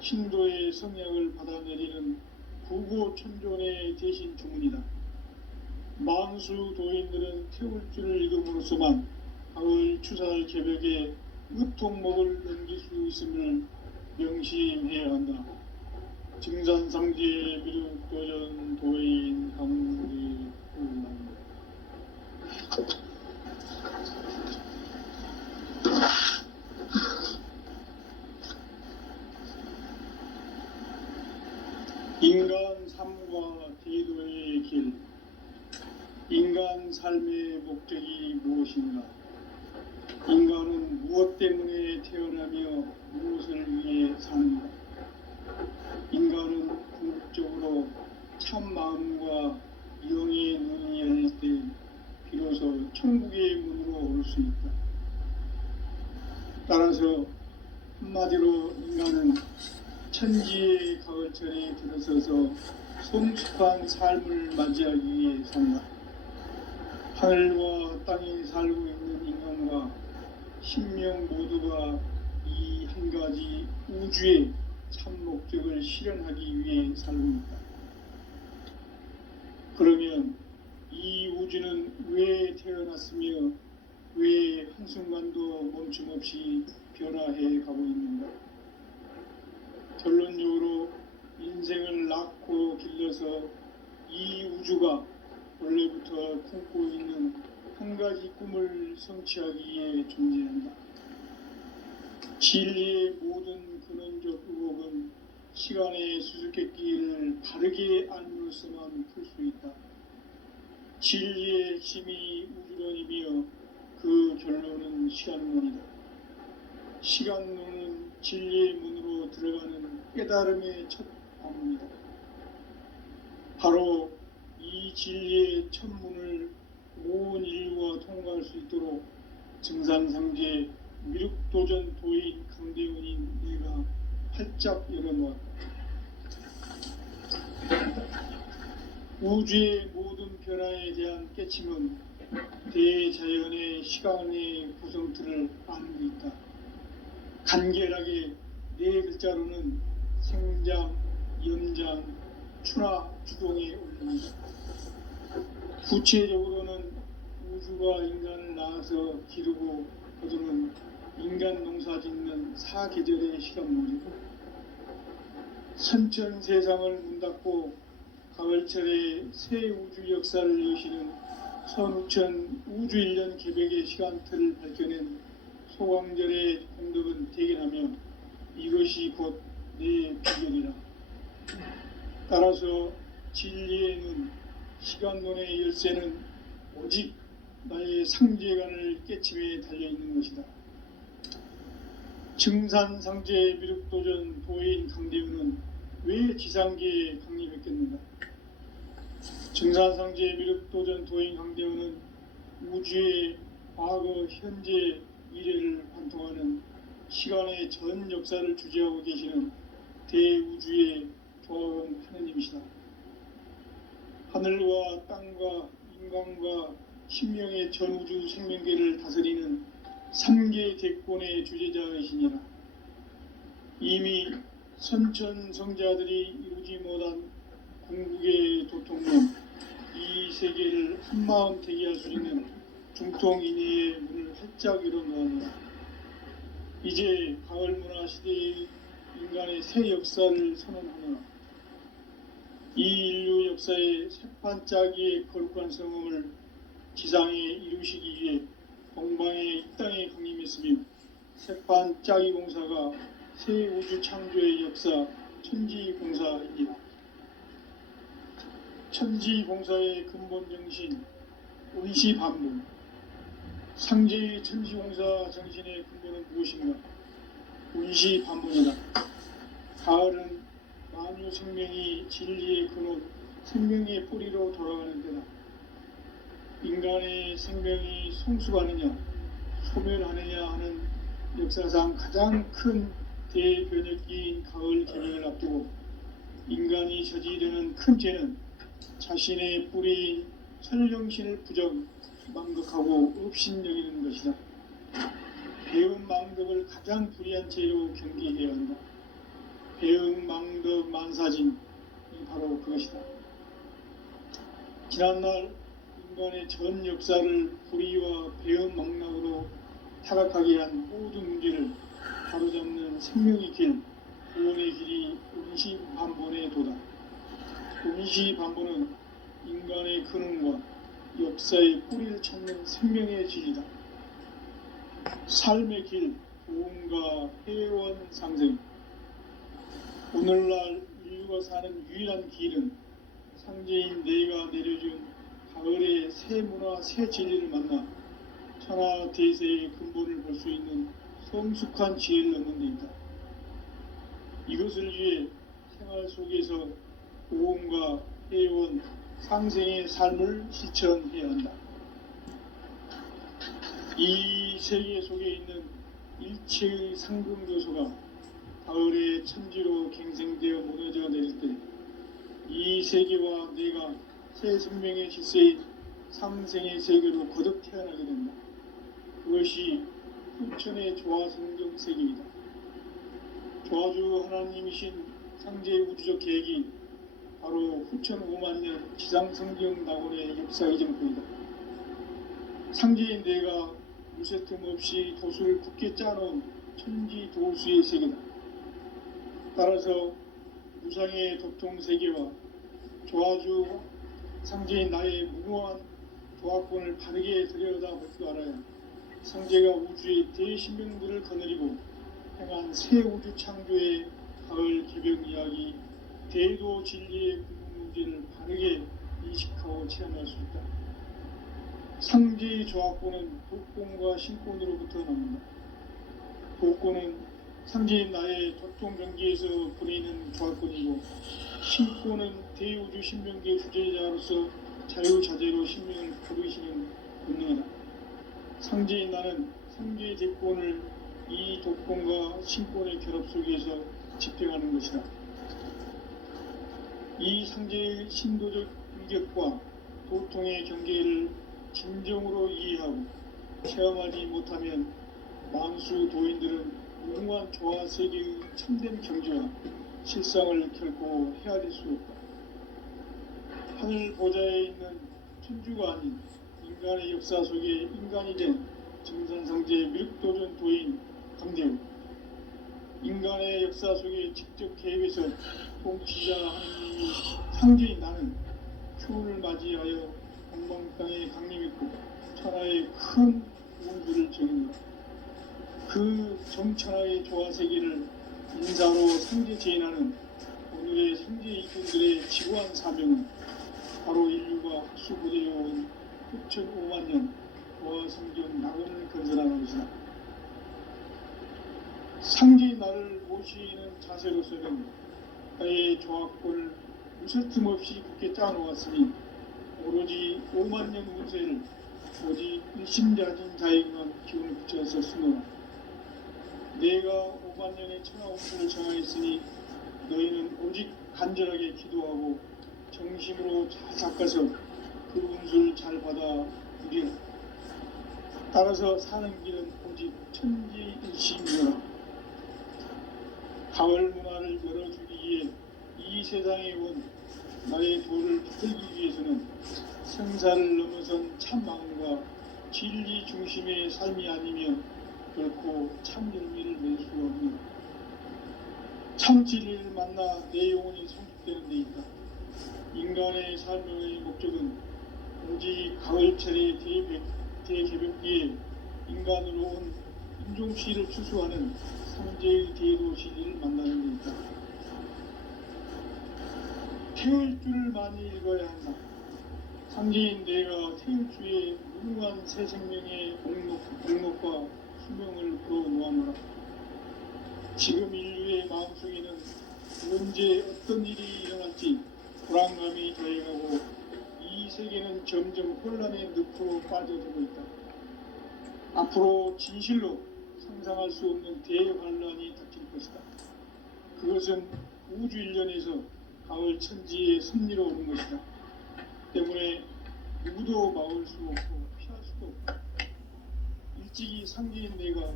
신도의 성약을 받아내리는 구고천존의 대신 주문이다. 만수 도인들은 태울주를 읽음으로써만 가을 추살 개벽의 으통목을 넘길 수 있음을 명심해야 한다. 증산상제 미륵도전 도인 강리 울남. 인간 삶과 기도의 길. 인간 삶의 목적이 무엇인가? 인간은 무엇 때문에 태어나며 무엇을 위해 사는가? 인간은 궁극적으로 참 마음과 영의 눈이 열릴 때 비로소 천국의 문으로 올 수 있다. 따라서 한마디로 인간은 천지의 가을철에 들어서서 성숙한 삶을 맞이하기 위해 산다. 하늘과 땅에 살고 있는 인간과 신명 모두가 이 한 가지 우주의 참 목적을 실현하기 위해 살고 있다. 그러면 이 우주는 왜 태어났으며 왜 한순간도 멈춤없이 변화해 가고 있는가? 결론적으로 인생을 낳고 길러서 이 우주가 원래부터 품고 있는 한 가지 꿈을 성취하기 위해 존재한다. 진리의 모든 근원적 의혹은 시간의 수수께끼를 바르게 알므로서만 풀 수 있다. 진리의 핵심이 우주론이며 그 결론은 시간론이다. 시간론은 진리의 문으로 들어가는 깨달음의 첫 방문이다. 바로 이 진리의 첫 문을 온 인류가 통과할 수 있도록 증산상제 미륵도전 도인 강대원인 내가 활짝 열어놓았다. 우주의 모든 변화에 대한 깨침은 대자연의 시간의 구성틀을 아는 데 있다. 간결하게 네 글자로는 생장, 연장, 추나 주동에 올립니다. 구체적으로는 우주가 인간을 낳아서 기르고 거두는 인간 농사 짓는 사계절의 시간물이고, 선천 세상을 문 닫고 가을철에 새 우주 역사를 여시는 선우천 우주일년 개벽의 시간틀을 밝혀낸 소강절의 공덕은 대견하며 이것이 곧 내 비결이라. 따라서 진리의 눈, 시간론의 열쇠는 오직 나의 상제관을 깨침에 달려있는 것이다. 증산상제 미륵도전 도인 강대우는 왜 지상계에 강림했겠는가? 증산상제 미륵도전 도인 강대우는 우주의 과거, 현재, 미래를 관통하는 시간의 전 역사를 주재하고 계시는 대우주의 조화원 하느님이시다. 하늘과 땅과 인간과 신명의 전우주 생명계를 다스리는 3계 대권의 주재자이시니라. 이미 선천 성자들이 이루지 못한 궁극의 도통론, 이 세계를 한마음 대기할 수 있는 중통인의의 문을 활짝 열어놓았다. 이제 가을 문화 시대의 인간의 새 역사를 선언하노라. 이 인류 역사의 새판짜기의 거룩한 성음을 지상에 이루시기 위해 동방의 이 땅에 강림했으며, 새판짜기 공사가 새 우주 창조의 역사 천지공사입니다. 천지공사의 근본 정신, 의시반분. 상제의 천지공사 정신의 근본은 무엇인가? 의시반분이다. 가을은 만유 생명이 진리의 근원, 생명의 뿌리로 돌아가는 때다. 인간의 생명이 성숙하느냐 소멸하느냐 하는 역사상 가장 큰 대변혁기인 가을 개명을 앞두고 인간이 저지르는 큰 죄는 자신의 뿌리인 천정신을 부정 망각하고 업신여기는 것이다. 배은 망덕을 가장 불의한 죄로 경계해야 한다. 배은 망덕 만사진이 바로 그것이다. 지난날 인간의 전 역사를 불의와 배은 망락으로 타락하게 한 모든 문제를 바로잡는 생명의 길, 구원의 길이 음시반본의 도다. 음시반본은 인간의 근원과 역사의 뿌리를 찾는 생명의 길이다. 삶의 길, 보험과 회원 상생. 오늘날 인류가 사는 유일한 길은 상제인 내가 내려준 가을의 새 문화, 새 진리를 만나 천하 대세의 근본을 볼 수 있는 성숙한 지혜를 얻는 데 있다. 이것을 위해 생활 속에서 보험과 회원, 상생의 삶을 실천해야 한다. 이 세계 속에 있는 일체의 상금 요소가 가을의 천지로 갱생되어 무너져 내릴 때 이 세계와 내가 새 생명의 질서인 상생의 세계로 거듭 태어나게 된다. 그것이 후천의 조화성경 세계이다. 조화주 하나님이신 상제의 우주적 계획이 바로 후천 5만년 지상성경 낙원의 역사의 정토이다. 상제인 내가 무쇠틈 없이 도수를 굳게 짜놓은 천지 도수의 세계다. 따라서 무상의 도통세계와 조화주 상제인 나의 무모한 조합권을 바르게 들여다볼 줄 알아야 상제가 우주의 대신명들을 거느리고 행한 새 우주 창조의 가을 개벽 이야기, 대도 진리의 궁극 문제를 바르게 인식하고 체험할 수 있다. 상제의 조합권은 독권과 신권으로부터 나온다. 독권은 상제인 나의 도통경계에서 부리는 조합권이고, 신권은 대우주 신명계 주제자로서 자유자재로 신명을 부르시는 권능이다. 상제인 나는 상제의 대권을 이 독권과 신권의 결합 속에서 집행하는 것이다. 이 상제의 신도적 위격과 도통의 경계를 진정으로 이해하고 체험하지 못하면 만수 도인들은 무궁한 조화 세계의 참된 경지와 실상을 결코 헤아릴 수 없다. 하늘 보좌에 있는 천주가 아닌 인간의 역사 속에 인간이 된 증산상제 밀도전 도인 강대우, 인간의 역사 속에 직접 개입해서 통치자 하느님이 상제인 나는 추운을 맞이하여 동방땅에 강림했고 천하의 큰 우주를 정했다. 그 정천하의 조화세계를 인사로 상제 제인하는 오늘의 상제 이분들의 지구한 사명은 바로 인류가 학수부대해온 6,500년 조화성경 낙원을 건설하는 것이다. 상제인 나를 모시는 자세로서는 나의 조합권을 무쇠틈 없이 굳게 짜놓았으니 오로지 5만년 운세를 오직 일심자진 자에게만 기운을 붙여서 쓰노라. 내가 5만년의 천하 운수를 정하였으니 너희는 오직 간절하게 기도하고 정심으로 잘 닦아서 그 운수를 잘 받아 누리라. 따라서 사는 길은 오직 천지일심이라. 가을 문화를 열어주기 위해 이 세상에 온 나의 도를 붙들기 위해서는 생사를 넘어선 참 마음과 진리 중심의 삶이 아니면 결코 참 열매를 낼 수가 없는 참 진리를 만나 내 영혼이 성숙되는 데 있다. 인간의 삶의 목적은 오직 가을철의 대개벽기에 인간으로 온 인종시를 추수하는 상제의 대도 진리를 만나는 데 있다. 태울 줄을 많이 읽어야 한다. 상제인 내가 태울 주의 무궁한 새 생명의 공목과 수명을 불어놓아노라. 지금 인류의 마음속에는 언제 어떤 일이 일어날지 불안감이 더해가고 이 세계는 점점 혼란의 늪으로 빠져들고 있다. 앞으로 진실로 상상할 수 없는 대환란이 닥칠 것이다. 그것은 우주 일련에서 가을 천지의 섭리로 오는 것이다. 때문에 누구도 막을 수 없고 피할 수도 없다. 일찍이 상계인 내가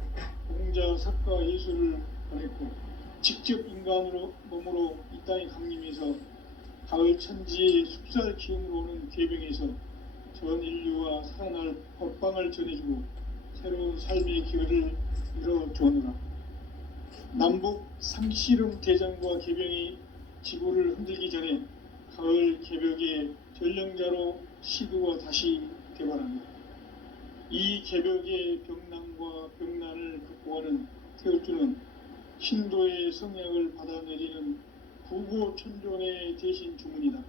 공자, 석가, 예수를 보냈고 직접 인간으로 몸으로 이 땅에 강림해서 가을 천지의 숲살 기운으로 오는 궤병에서 전 인류와 살아날 법방을 전해주고 새로운 삶의 기회를 이뤄주느라. 남북 상씨름 대전과 개병이 지구를 흔들기 전에 가을 개벽의 전령자로 시드가 다시 개발합니다. 이 개벽의 병난과 병난을 극복하는 태울주는 신도의 성약을 받아내리는 구고천존의 대신 주문이다.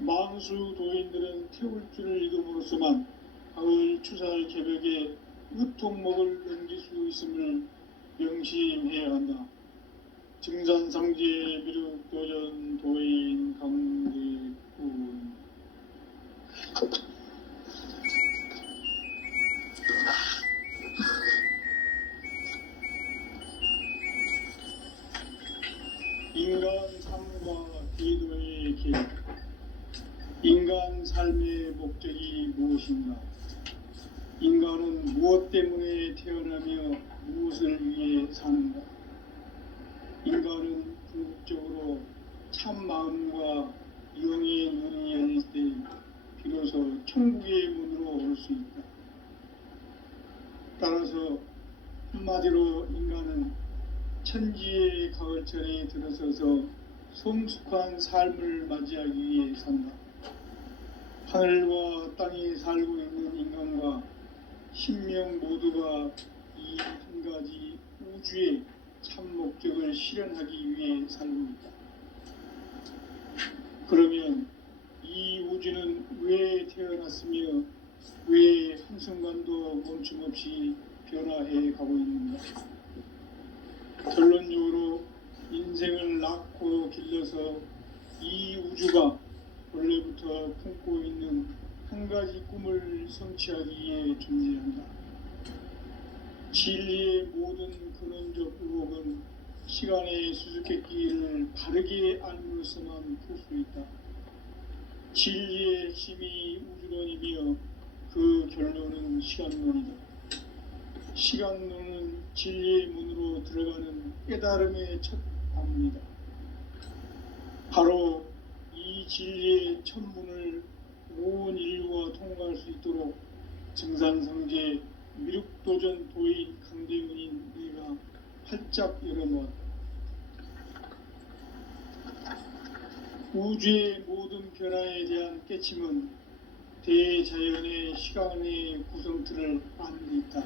망수 도인들은 태울주를 읽음으로써만 가을 추살 개벽의 으통목을 넘길 수 있음을 명심해야 한다. 증산상제 미륵도전 도인 강대군. 인간 삶과 기도의 길. 인간 삶의 목적이 무엇인가? 인간은 무엇 때문에 태어나며 무엇을 위해 사는가? 인간은 궁극적으로 참 마음과 영의 눈이 열릴 때 비로소 천국의 문으로 올 수 있다. 따라서 한마디로 인간은 천지의 가을철에 들어서서 성숙한 삶을 맞이하기 위해 산다. 하늘과 땅에 살고 있는 인간과 신명 모두가 이 한 가지 우주의 참 목적을 실현하기 위해 살고 있다. 그러면 이 우주는 왜 태어났으며 왜 한순간도 멈춤없이 변화해 가고 있는가? 결론적으로 인생을 낳고 길러서 이 우주가 원래부터 품고 있는 한 가지 꿈을 성취하기 위해 존재한다. 진리의 모든 근원적 의혹은 시간의 수수께끼를 바르게 알므로서만 풀 수 있다. 진리의 핵심이 우주론이며 그 결론은 시간론이다. 시간론은 진리의 문으로 들어가는 깨달음의 첫 관문이다. 바로 이 진리의 첫 문을 온 인류가 통과할 수 있도록 증산성제 미륵도전 도인 강대문인 내가 활짝 열어놓았다. 우주의 모든 변화에 대한 깨침은 대자연의 시간의 구성틀을 아는 데 있다.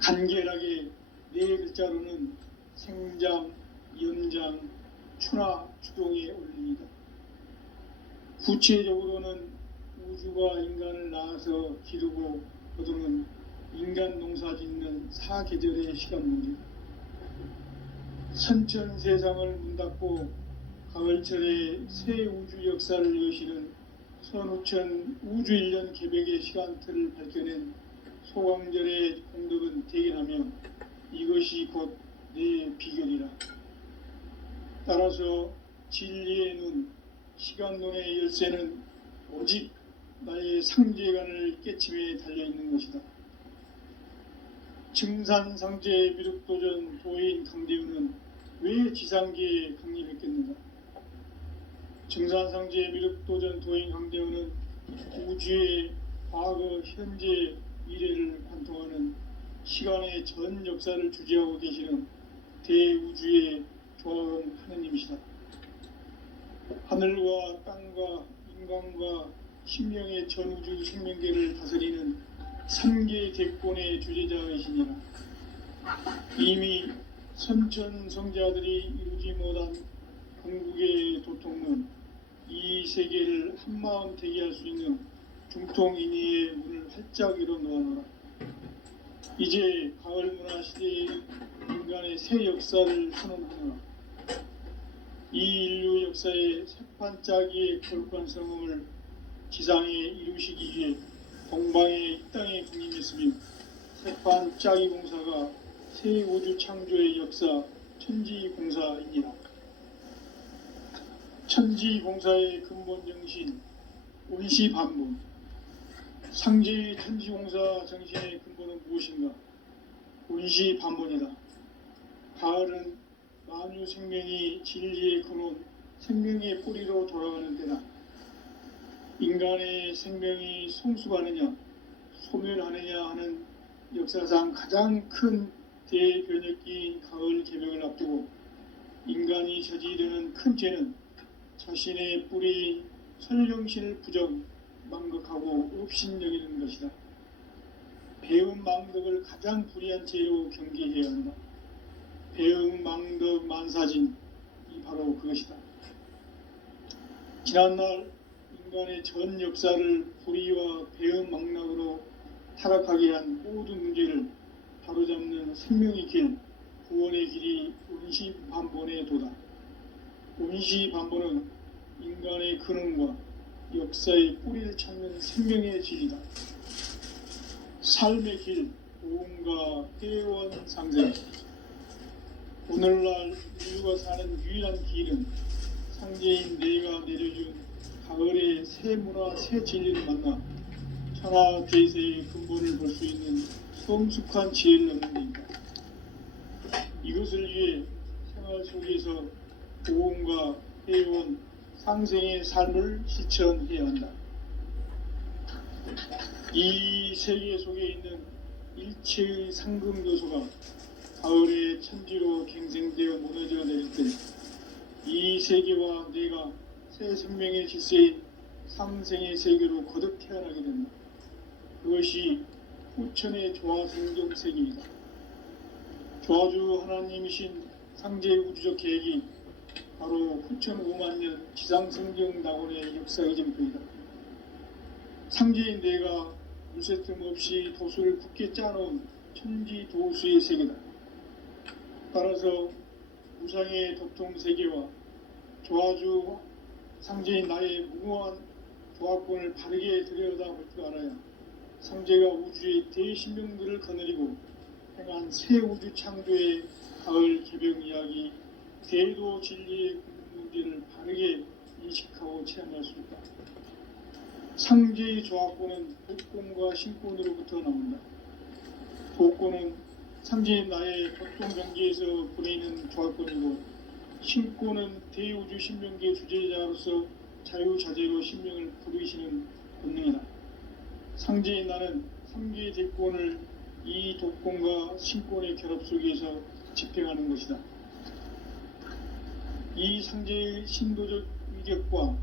간결하게 네 글자로는 생장, 연장, 추나 추동의 원리이다. 구체적으로는 우주가 인간을 낳아서 기르고 거두는 인간 농사 짓는 사계절의 시간 문제다. 선천 세상을 문 닫고 가을철에 새 우주 역사를 여시는 선우천 우주일년 개벽의 시간틀을 밝혀낸 소광절의 공덕은 대견하며 이것이 곧 내 비결이라. 따라서 진리의 눈, 시간론의 열쇠는 오직 나의 상제관을 깨침에 달려있는 것이다. 증산상제 미륵도전 도인 강대우는 왜 지상계에 강림했겠는가? 증산상제 미륵도전 도인 강대우는 우주의 과거, 현재, 미래를 관통하는 시간의 전 역사를 주재하고 계시는 대우주의 조화원 하느님이시다. 하늘과 땅과 인간과 신명의 전우주 생명계를 다스리는 3개 대권의 주제자이시니라. 이미 선천성자들이 이루지 못한 궁극의 도통론, 이 세계를 한마음 되게 할 수 있는 중통인의의 문을 활짝 열어놓아라. 이제 가을 문화 시대의 인간의 새 역사를 선언하노라. 이 인류 역사의 새판짜기의 거룩한 성음을 지상에 이루시기 위해 동방의 이 땅에 군림했으며 세판 짜기 공사가 새 우주 창조의 역사 천지공사이니라. 천지공사의 근본 정신 운시반본. 상제의 천지공사 정신의 근본은 무엇인가? 운시반본이다. 가을은 만유 생명이 진리의 근원, 생명의 뿌리로 돌아가는 때다. 인간의 생명이 성숙하느냐, 소멸하느냐 하는 역사상 가장 큰 대변혁기인 가을 개벽을 앞두고 인간이 저지르는 큰 죄는 자신의 뿌리인 설령신을 부정, 망극하고 업신여기는 것이다. 배음 망덕을 가장 불의한 죄로 경계해야 한다. 배음 망덕 만사진이 바로 그것이다. 지난날 인간의 전 역사를 불의와 배음 망락으로 타락하게 한 모든 문제를 바로잡는 생명의 길, 구원의 길이 운시반본의 도다. 운시반본은 인간의 근원과 역사의 뿌리를 찾는 생명의 진리다. 삶의 길, 도움과 회원 상생. 오늘날 인류가 사는 유일한 길은 상제인 내가 내려준 가을의 새 문화, 새 진리를 만나 천하 대세의 근본을 볼 수 있는 성숙한 지혜를 얻는 데입니다. 이것을 위해 생활 속에서 도움과 회원, 상생의 삶을 실천해야 한다. 이 세계 속에 있는 일체의 상금 요소가 가을의 천지로 갱생되어 무너져 내릴 때 이 세계와 내가 새 생명의 질서인 상생의 세계로 거듭 태어나게 된다. 그것이 후천의 조화성경 세계이다. 조화주 하나님이신 상제 우주적 계획이 바로 후천 5만년 지상성경 낙원의 역사의 점표이다. 상제인 내가 물새틈 없이 도수를 굳게 짜놓은 천지 도수의 세계다. 따라서 무상의 도통세계와 조화주 상제인 나의 무궁한 조화권을 바르게 들여다볼 줄 알아야 상제가 우주의 대신명들을 거느리고 행한 새 우주 창조의 가을 개벽 이야기, 대도 진리의 문제를 바르게 인식하고 체험할 수 있다. 상제의 조화권은 복권과 신권으로부터 나온다. 복권은 상제인 나의 보통 경계에서 보내는 조화권이고, 신권은 대우주 신명계 주제자로서 자유자재로 신명을 부르시는 본능이다. 상제인 나는 3개의 대권을 이 독권과 신권의 결합 속에서 집행하는 것이다. 이 상제의 신도적 위격과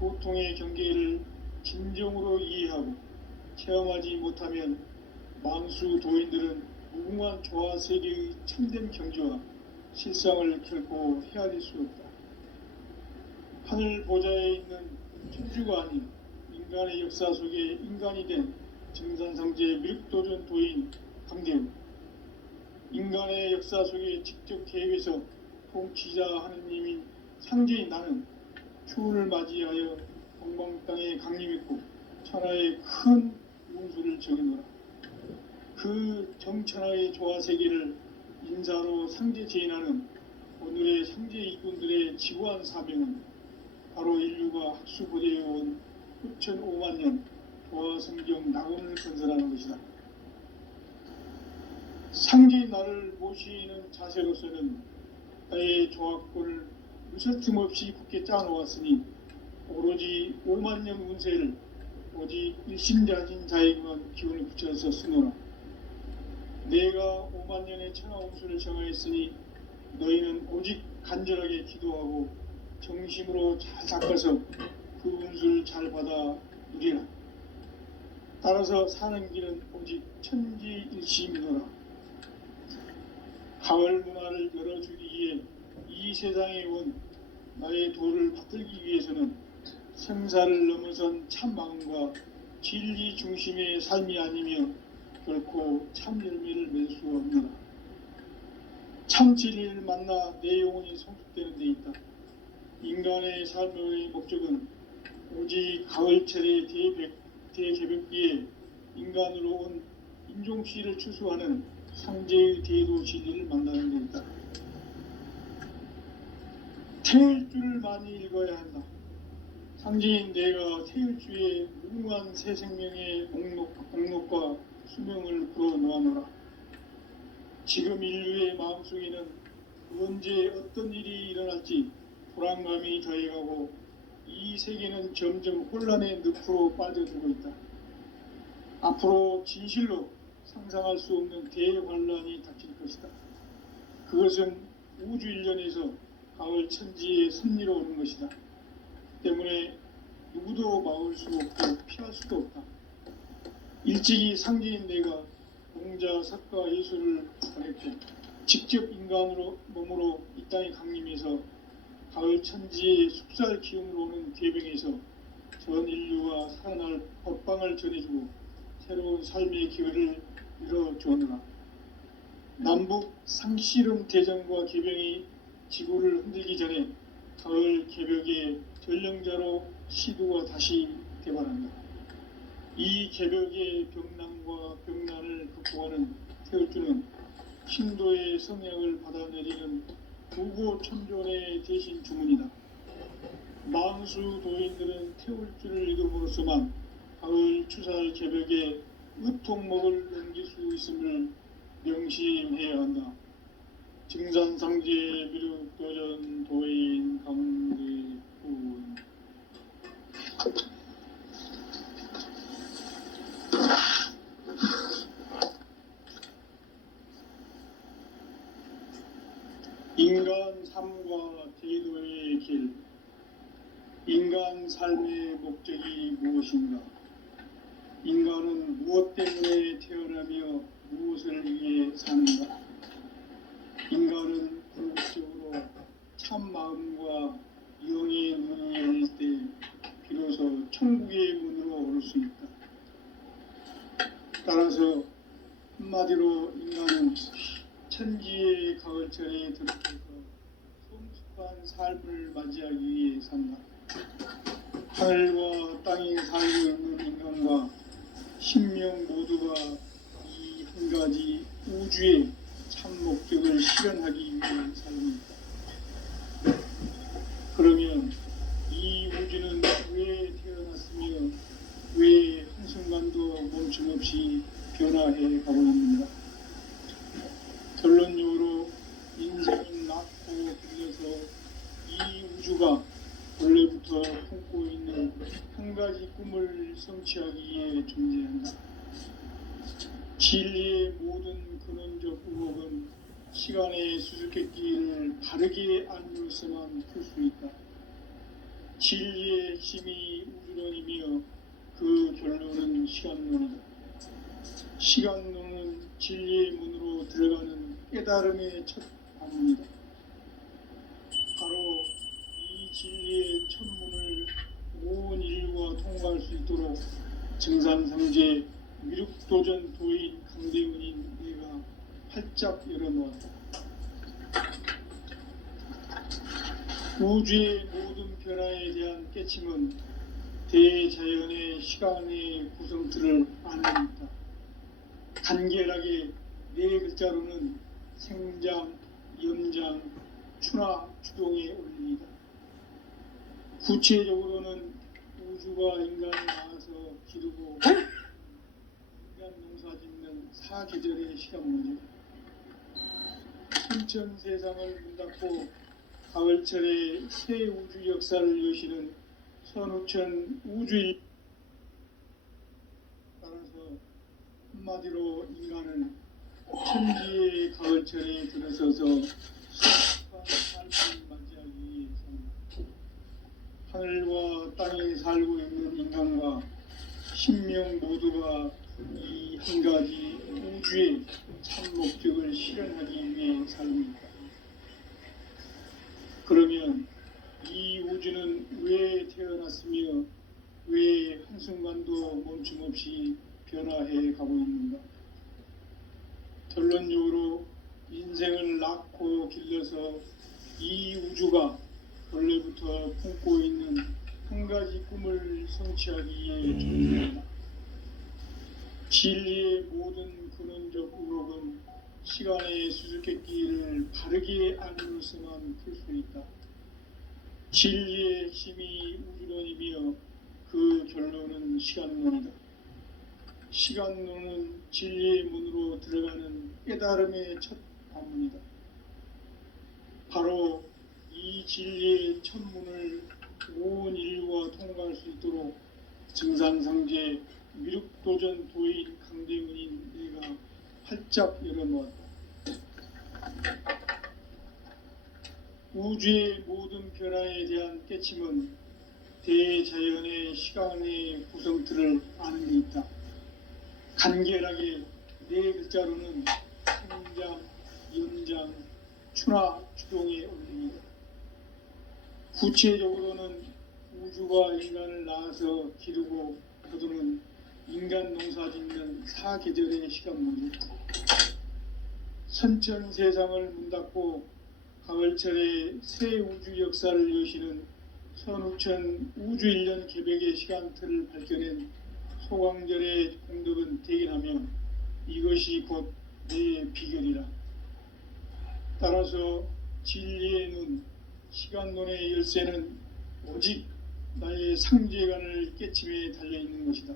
도통의 경계를 진정으로 이해하고 체험하지 못하면 만수 도인들은 무궁한 조화 세계의 참된 경지와 실상을 결코 헤아릴 수 없다. 하늘 보좌에 있는 천주가 아닌 인간의 역사 속에 인간이 된 증산상제 밀도전 도인 강대우, 인간의 역사 속에 직접 계획해서 통치자 하느님인 상제인 나는 추운을 맞이하여 동방 땅에 강림했고 천하의 큰 운수를 적이노라. 그 정천하의 조화세계를 인사로 상제 제인하는 오늘의 상제 이꾼들의 지구한 사명은 바로 인류가 학수고대해온 후천 5만년 조화성경 낙원을 건설하는 것이다. 상제인 나를 모시는 자세로서는 나의 조화권을 무설틈 없이 굳게 짜놓았으니 오로지 5만년 운세를 오직 일심자진 자에게만 기운을 붙여서 쓰노라. 내가 5만년의 천하 운수를 정하였으니 너희는 오직 간절하게 기도하고 정심으로 잘 닦아서 그 운수를 잘 받아 누리라. 따라서 사는 길은 오직 천지일심이노라. 가을 문화를 열어주기 위해 이 세상에 온 나의 도를 받들기 위해서는 생사를 넘어선 참 마음과 진리 중심의 삶이 아니며 결코 참 열매를 맺을 수 없느라. 참 진리를 만나 내 영혼이 성숙되는 데 있다. 인간의 삶의 목적은 오직 가을철의 대개벽기에 인간으로 온 인종시를 추수하는 상제의 대도 진리를 만나는 것이다. 태일주를 많이 읽어야 한다. 상제인 내가 태일주의 무궁한 새 생명의 목록과 수명을 풀어 놓아노라. 지금 인류의 마음속에는 언제 어떤 일이 일어날지 불안감이 더해가고 이 세계는 점점 혼란의 늪으로 빠져들고 있다. 앞으로 진실로 상상할 수 없는 대환란이 닥칠 것이다. 그것은 우주 일련에서 가을 천지의 섭리로 오는 것이다. 때문에 누구도 막을 수 없고 피할 수도 없다. 일찍이 상제인 내가 공자, 석가, 예술을 보냈고 직접 인간으로 몸으로 이 땅에 강림해서 가을 천지의 숲살 기운으로 오는 계병에서 전 인류가 살아날 법방을 전해주고 새로운 삶의 기회를 이뤄주느라. 남북 상씨름 대전과 계병이 지구를 흔들기 전에 가을 개벽의 전령자로 시도가 다시 개발한다. 이 개벽의 병난과 병난을 극복하는 태울주는 신도의 성향을 받아내리는 부고천존의 대신 주문이다. 망수 도인들은 태울주를 읽음으로써만 가을 추살 개벽의 의통목을 넘길 수 있음을 명심해야 한다. 증산상제 미륵도전 도인 강대군. 인간 삶과 대도의 길. 인간 삶의 목적이 무엇인가? 인간은 무엇 때문에 태어나며 무엇을 위해 사는가? 인간은 궁극적으로 참 마음과 영의 문이 열릴 때 비로소 천국의 문으로 오를 수 있다. 따라서 한마디로 인간은 천지의 가을철에 들어서서 성숙한 삶을 맞이하기 위해 산다. 하늘과 땅에 살고 있는 인간과 신명 모두가 이 한 가지 우주의 참 목적을 실현하기 위해 살립니다. 그러면 이 우주는 왜 태어났으며 왜 한순간도 멈춤없이 변화해 가고 있는가? 결론적으로 인생은 낳고 길러서 이 우주가 원래부터 품고 있는 한 가지 꿈을 성취하기 위해 존재한다. 진리의 모든 근원적 의혹은 시간의 수수께끼를 바르게 알므로서만 풀 수 있다. 진리의 핵심이 우주론이며 그 결론은 시간론이다. 시간론은 진리의 문으로 들어가는 깨달음의 첫 관문이다. 바로 이 진리의 첫 문을 온 인류가 통과할 수 있도록 증산상제 미륵도전 도인 강대훈인 내가 활짝 열어놓았다. 우주의 모든 변화에 대한 깨침은 대자연의 시간의 구성틀을 아는 있다. 간결하게 네 글자로는 생장, 염장, 추나, 추동의 원리이다. 구체적으로는 우주가 인간을 낳아서 기르고 인간 농사 짓는 사계절의 시간 문제다. 순천 세상을 문 닫고 가을철에 새 우주 역사를 여시는 선우천 우주일. 따라서 한마디로 인간은 천지의 가을철에 들어서서 수확한 삶을 맞이하기 위해 산다. 하늘과 땅에 살고 있는 인간과 신명 모두가 이 한 가지 우주의 참 목적을 실현하기 위해 삽니다. 그러면 이 우주는 왜 태어났으며 왜 한순간도 멈춤없이 변화해 가고 있는가? 결론적으로 인생을 낳고 길러서 이 우주가 원래부터 품고 있는 한 가지 꿈을 성취하기 위해 존재한다. 진리의 모든 근원적 의혹은 시간의 수수께끼를 바르게 알므로서만 풀 수 있다. 진리의 핵심이 우주론이며 그 결론은 시간론이다. 시간론은 진리의 문으로 들어가는 깨달음의 첫 관문이다. 바로 이 진리의 첫 문을 온 인류가 통과할 수 있도록 증산상제 미륵도전 도인 강대문인 내가 활짝 열어놓았다. 우주의 모든 변화에 대한 깨침은 대자연의 시간의 구성틀을 아는 데 있다. 간결하게 네 글자로는 성장, 연장, 추나 추동의 원리이다. 구체적으로는 우주가 인간을 낳아서 기르고 거두는 인간 농사 짓는 사계절의 시간문이다. 선천세상을 문닫고 가을철에 새 우주 역사를 여시는 선우천 우주일년 개백의 시간틀을 밝혀낸 소광절의 공덕은 대견하며 이것이 곧 내 비결이라. 따라서 진리의 눈, 시간론의 열쇠는 오직 나의 상제관을 깨침에 달려있는 것이다.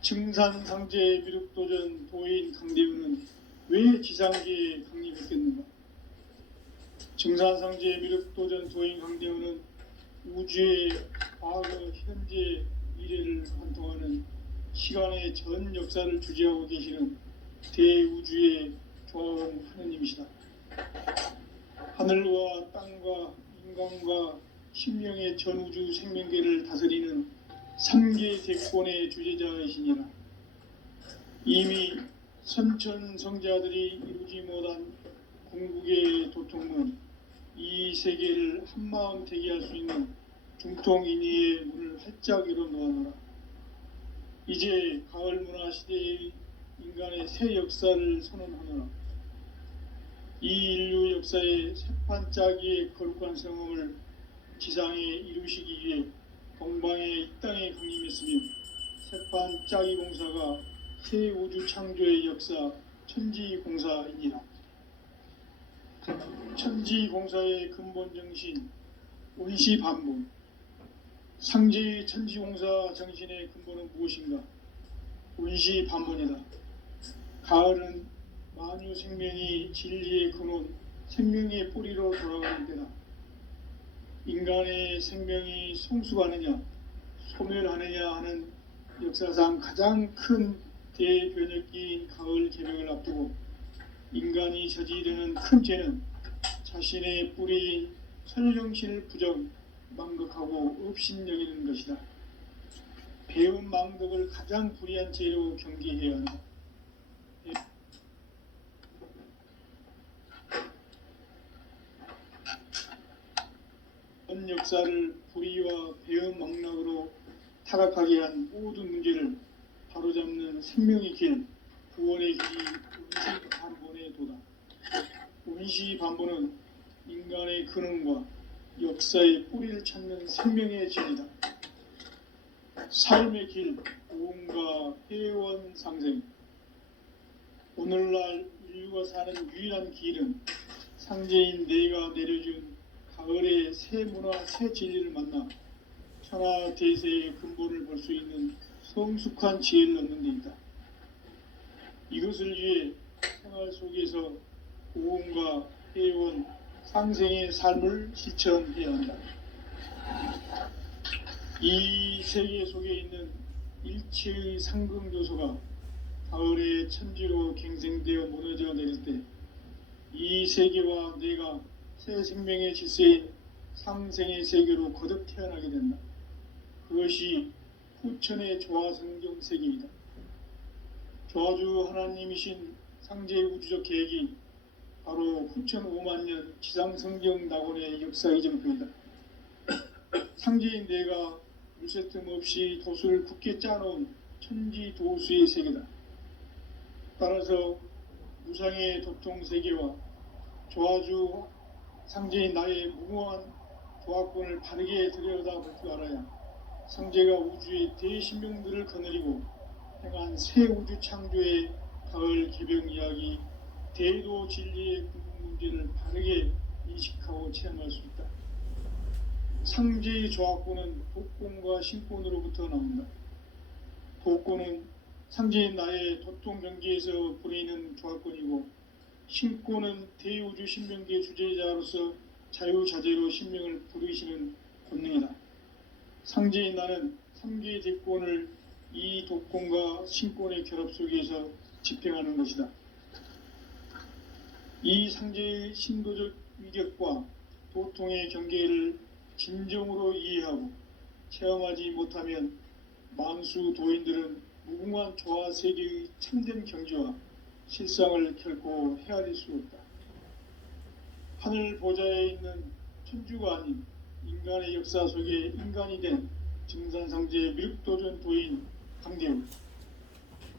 증산상제 미륵도전 도인 강대우는 왜 지상계에 강림했겠는가? 증산상제 미륵도전 도인 강대우는 우주의 과거, 현재, 미래를 관통하는 시간의 전 역사를 주재하고 계시는 대우주의 조화원 하느님이시다. 하늘과 땅과 인간과 신명의 전우주 생명계를 다스리는 삼계 대권의 주제자이시니라. 이미 선천성자들이 이루지 못한 궁극의 도통론, 이 세계를 한마음 되게 할 수 있는 중통인의의 문을 활짝 열어놓아노라. 이제 가을 문화 시대의 인간의 새 역사를 선언하노라. 이 인류 역사의 새판짜기의 거룩한 성음을 지상에 이루시기 위해 동방의 이 땅에 강림했으며 새판짜기 공사가 새 우주 창조의 역사 천지공사이니라. 천지공사의 근본 정신 운시반문. 상제의 천지공사 정신의 근본은 무엇인가? 운시반문이다. 가을은 만유 생명이 진리의 근원, 생명의 뿌리로 돌아가는 때다. 인간의 생명이 성숙하느냐, 소멸하느냐 하는 역사상 가장 큰 대변혁기인 가을 개벽을 앞두고 인간이 저지르는 큰 죄는 자신의 뿌리인 설령신을 부정, 망극하고 업신여기는 것이다. 배운 망덕을 가장 불의한 죄로 경계해야 한다. 전 역사를 불의와 배은 망락으로 타락하게 한 모든 문제를 바로잡는 생명의 길, 구원의 길이 운시반본의 도다. 운시반본은 인간의 근원과 역사의 뿌리를 찾는 생명의 진리다. 삶의 길, 고음과 회원 상생. 오늘날 인류가 사는 유일한 길은 상제인 내가 내려준 가을의 새 문화, 새 진리를 만나 천하 대세의 근본을 볼 수 있는 성숙한 지혜를 얻는 데 있다. 이것을 위해 생활 속에서 고음과 회원, 상생의 삶을 실천해야 한다. 이 세계 속에 있는 일체의 상극 요소가 가을의 천지로 갱생되어 무너져 내릴 때 이 세계와 내가 새 생명의 질서인 상생의 세계로 거듭 태어나게 된다. 그것이 후천의 조화성경 세계이다. 조화주 하나님이신 상제의 우주적 계획이 바로 후천 5만년 지상성경 낙원의 역사의 정표이다. 상제인 내가 물새 틈 없이 도수를 굳게 짜놓은 천지도수의 세계다. 따라서 무상의 도통세계와 조화주 상제인 나의 무모한 조화권을 바르게 들여다볼 줄 알아야 성제가 우주의 대신명들을 거느리고 행한 새 우주 창조의 가을 개병 이야기, 대도 진리의 궁극 문제를 바르게 인식하고 체험할 수 있다. 상제의 조화권은 독권과 신권으로부터 나온다. 독권은 상제인 나의 도통 경계에서 부리는 조화권이고, 신권은 대우주 신명계 주제자로서 자유자재로 신명을 부르시는 권능이다. 상제인 나는 3개의 대권을 이 독권과 신권의 결합 속에서 집행하는 것이다. 이 상제의 신도적 위격과 도통의 경계를 진정으로 이해하고 체험하지 못하면 만수 도인들은 무궁한 조화 세계의 참된 경지와 실상을 결코 헤아릴 수 없다. 하늘 보좌에 있는 천주가 아닌 인간의 역사 속에 인간이 된 증산상제 미륵도전 도인 강대우,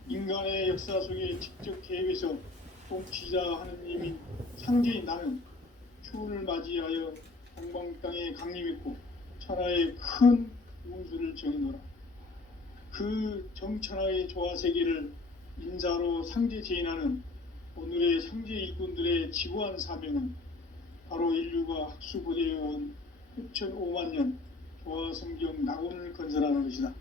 인간의 역사 속에 직접 개입해서 통치자 하느님인 상제인 나는 추운을 맞이하여 동방 땅에 강림했고 천하의 큰 운수를 정해노라. 그 정천하의 조화세계를 인자로 상제 제인하는 오늘의 상제 일꾼들의 지구한 사명은 바로 인류가 학수고대해온 6,500만 년 조화성경 낙원을 건설하는 것이다.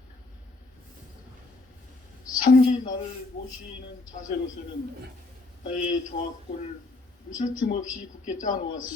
상제인 나를 모시는 자세로서는 나의 조화권을 무설틈 없이 굳게 짜놓았으니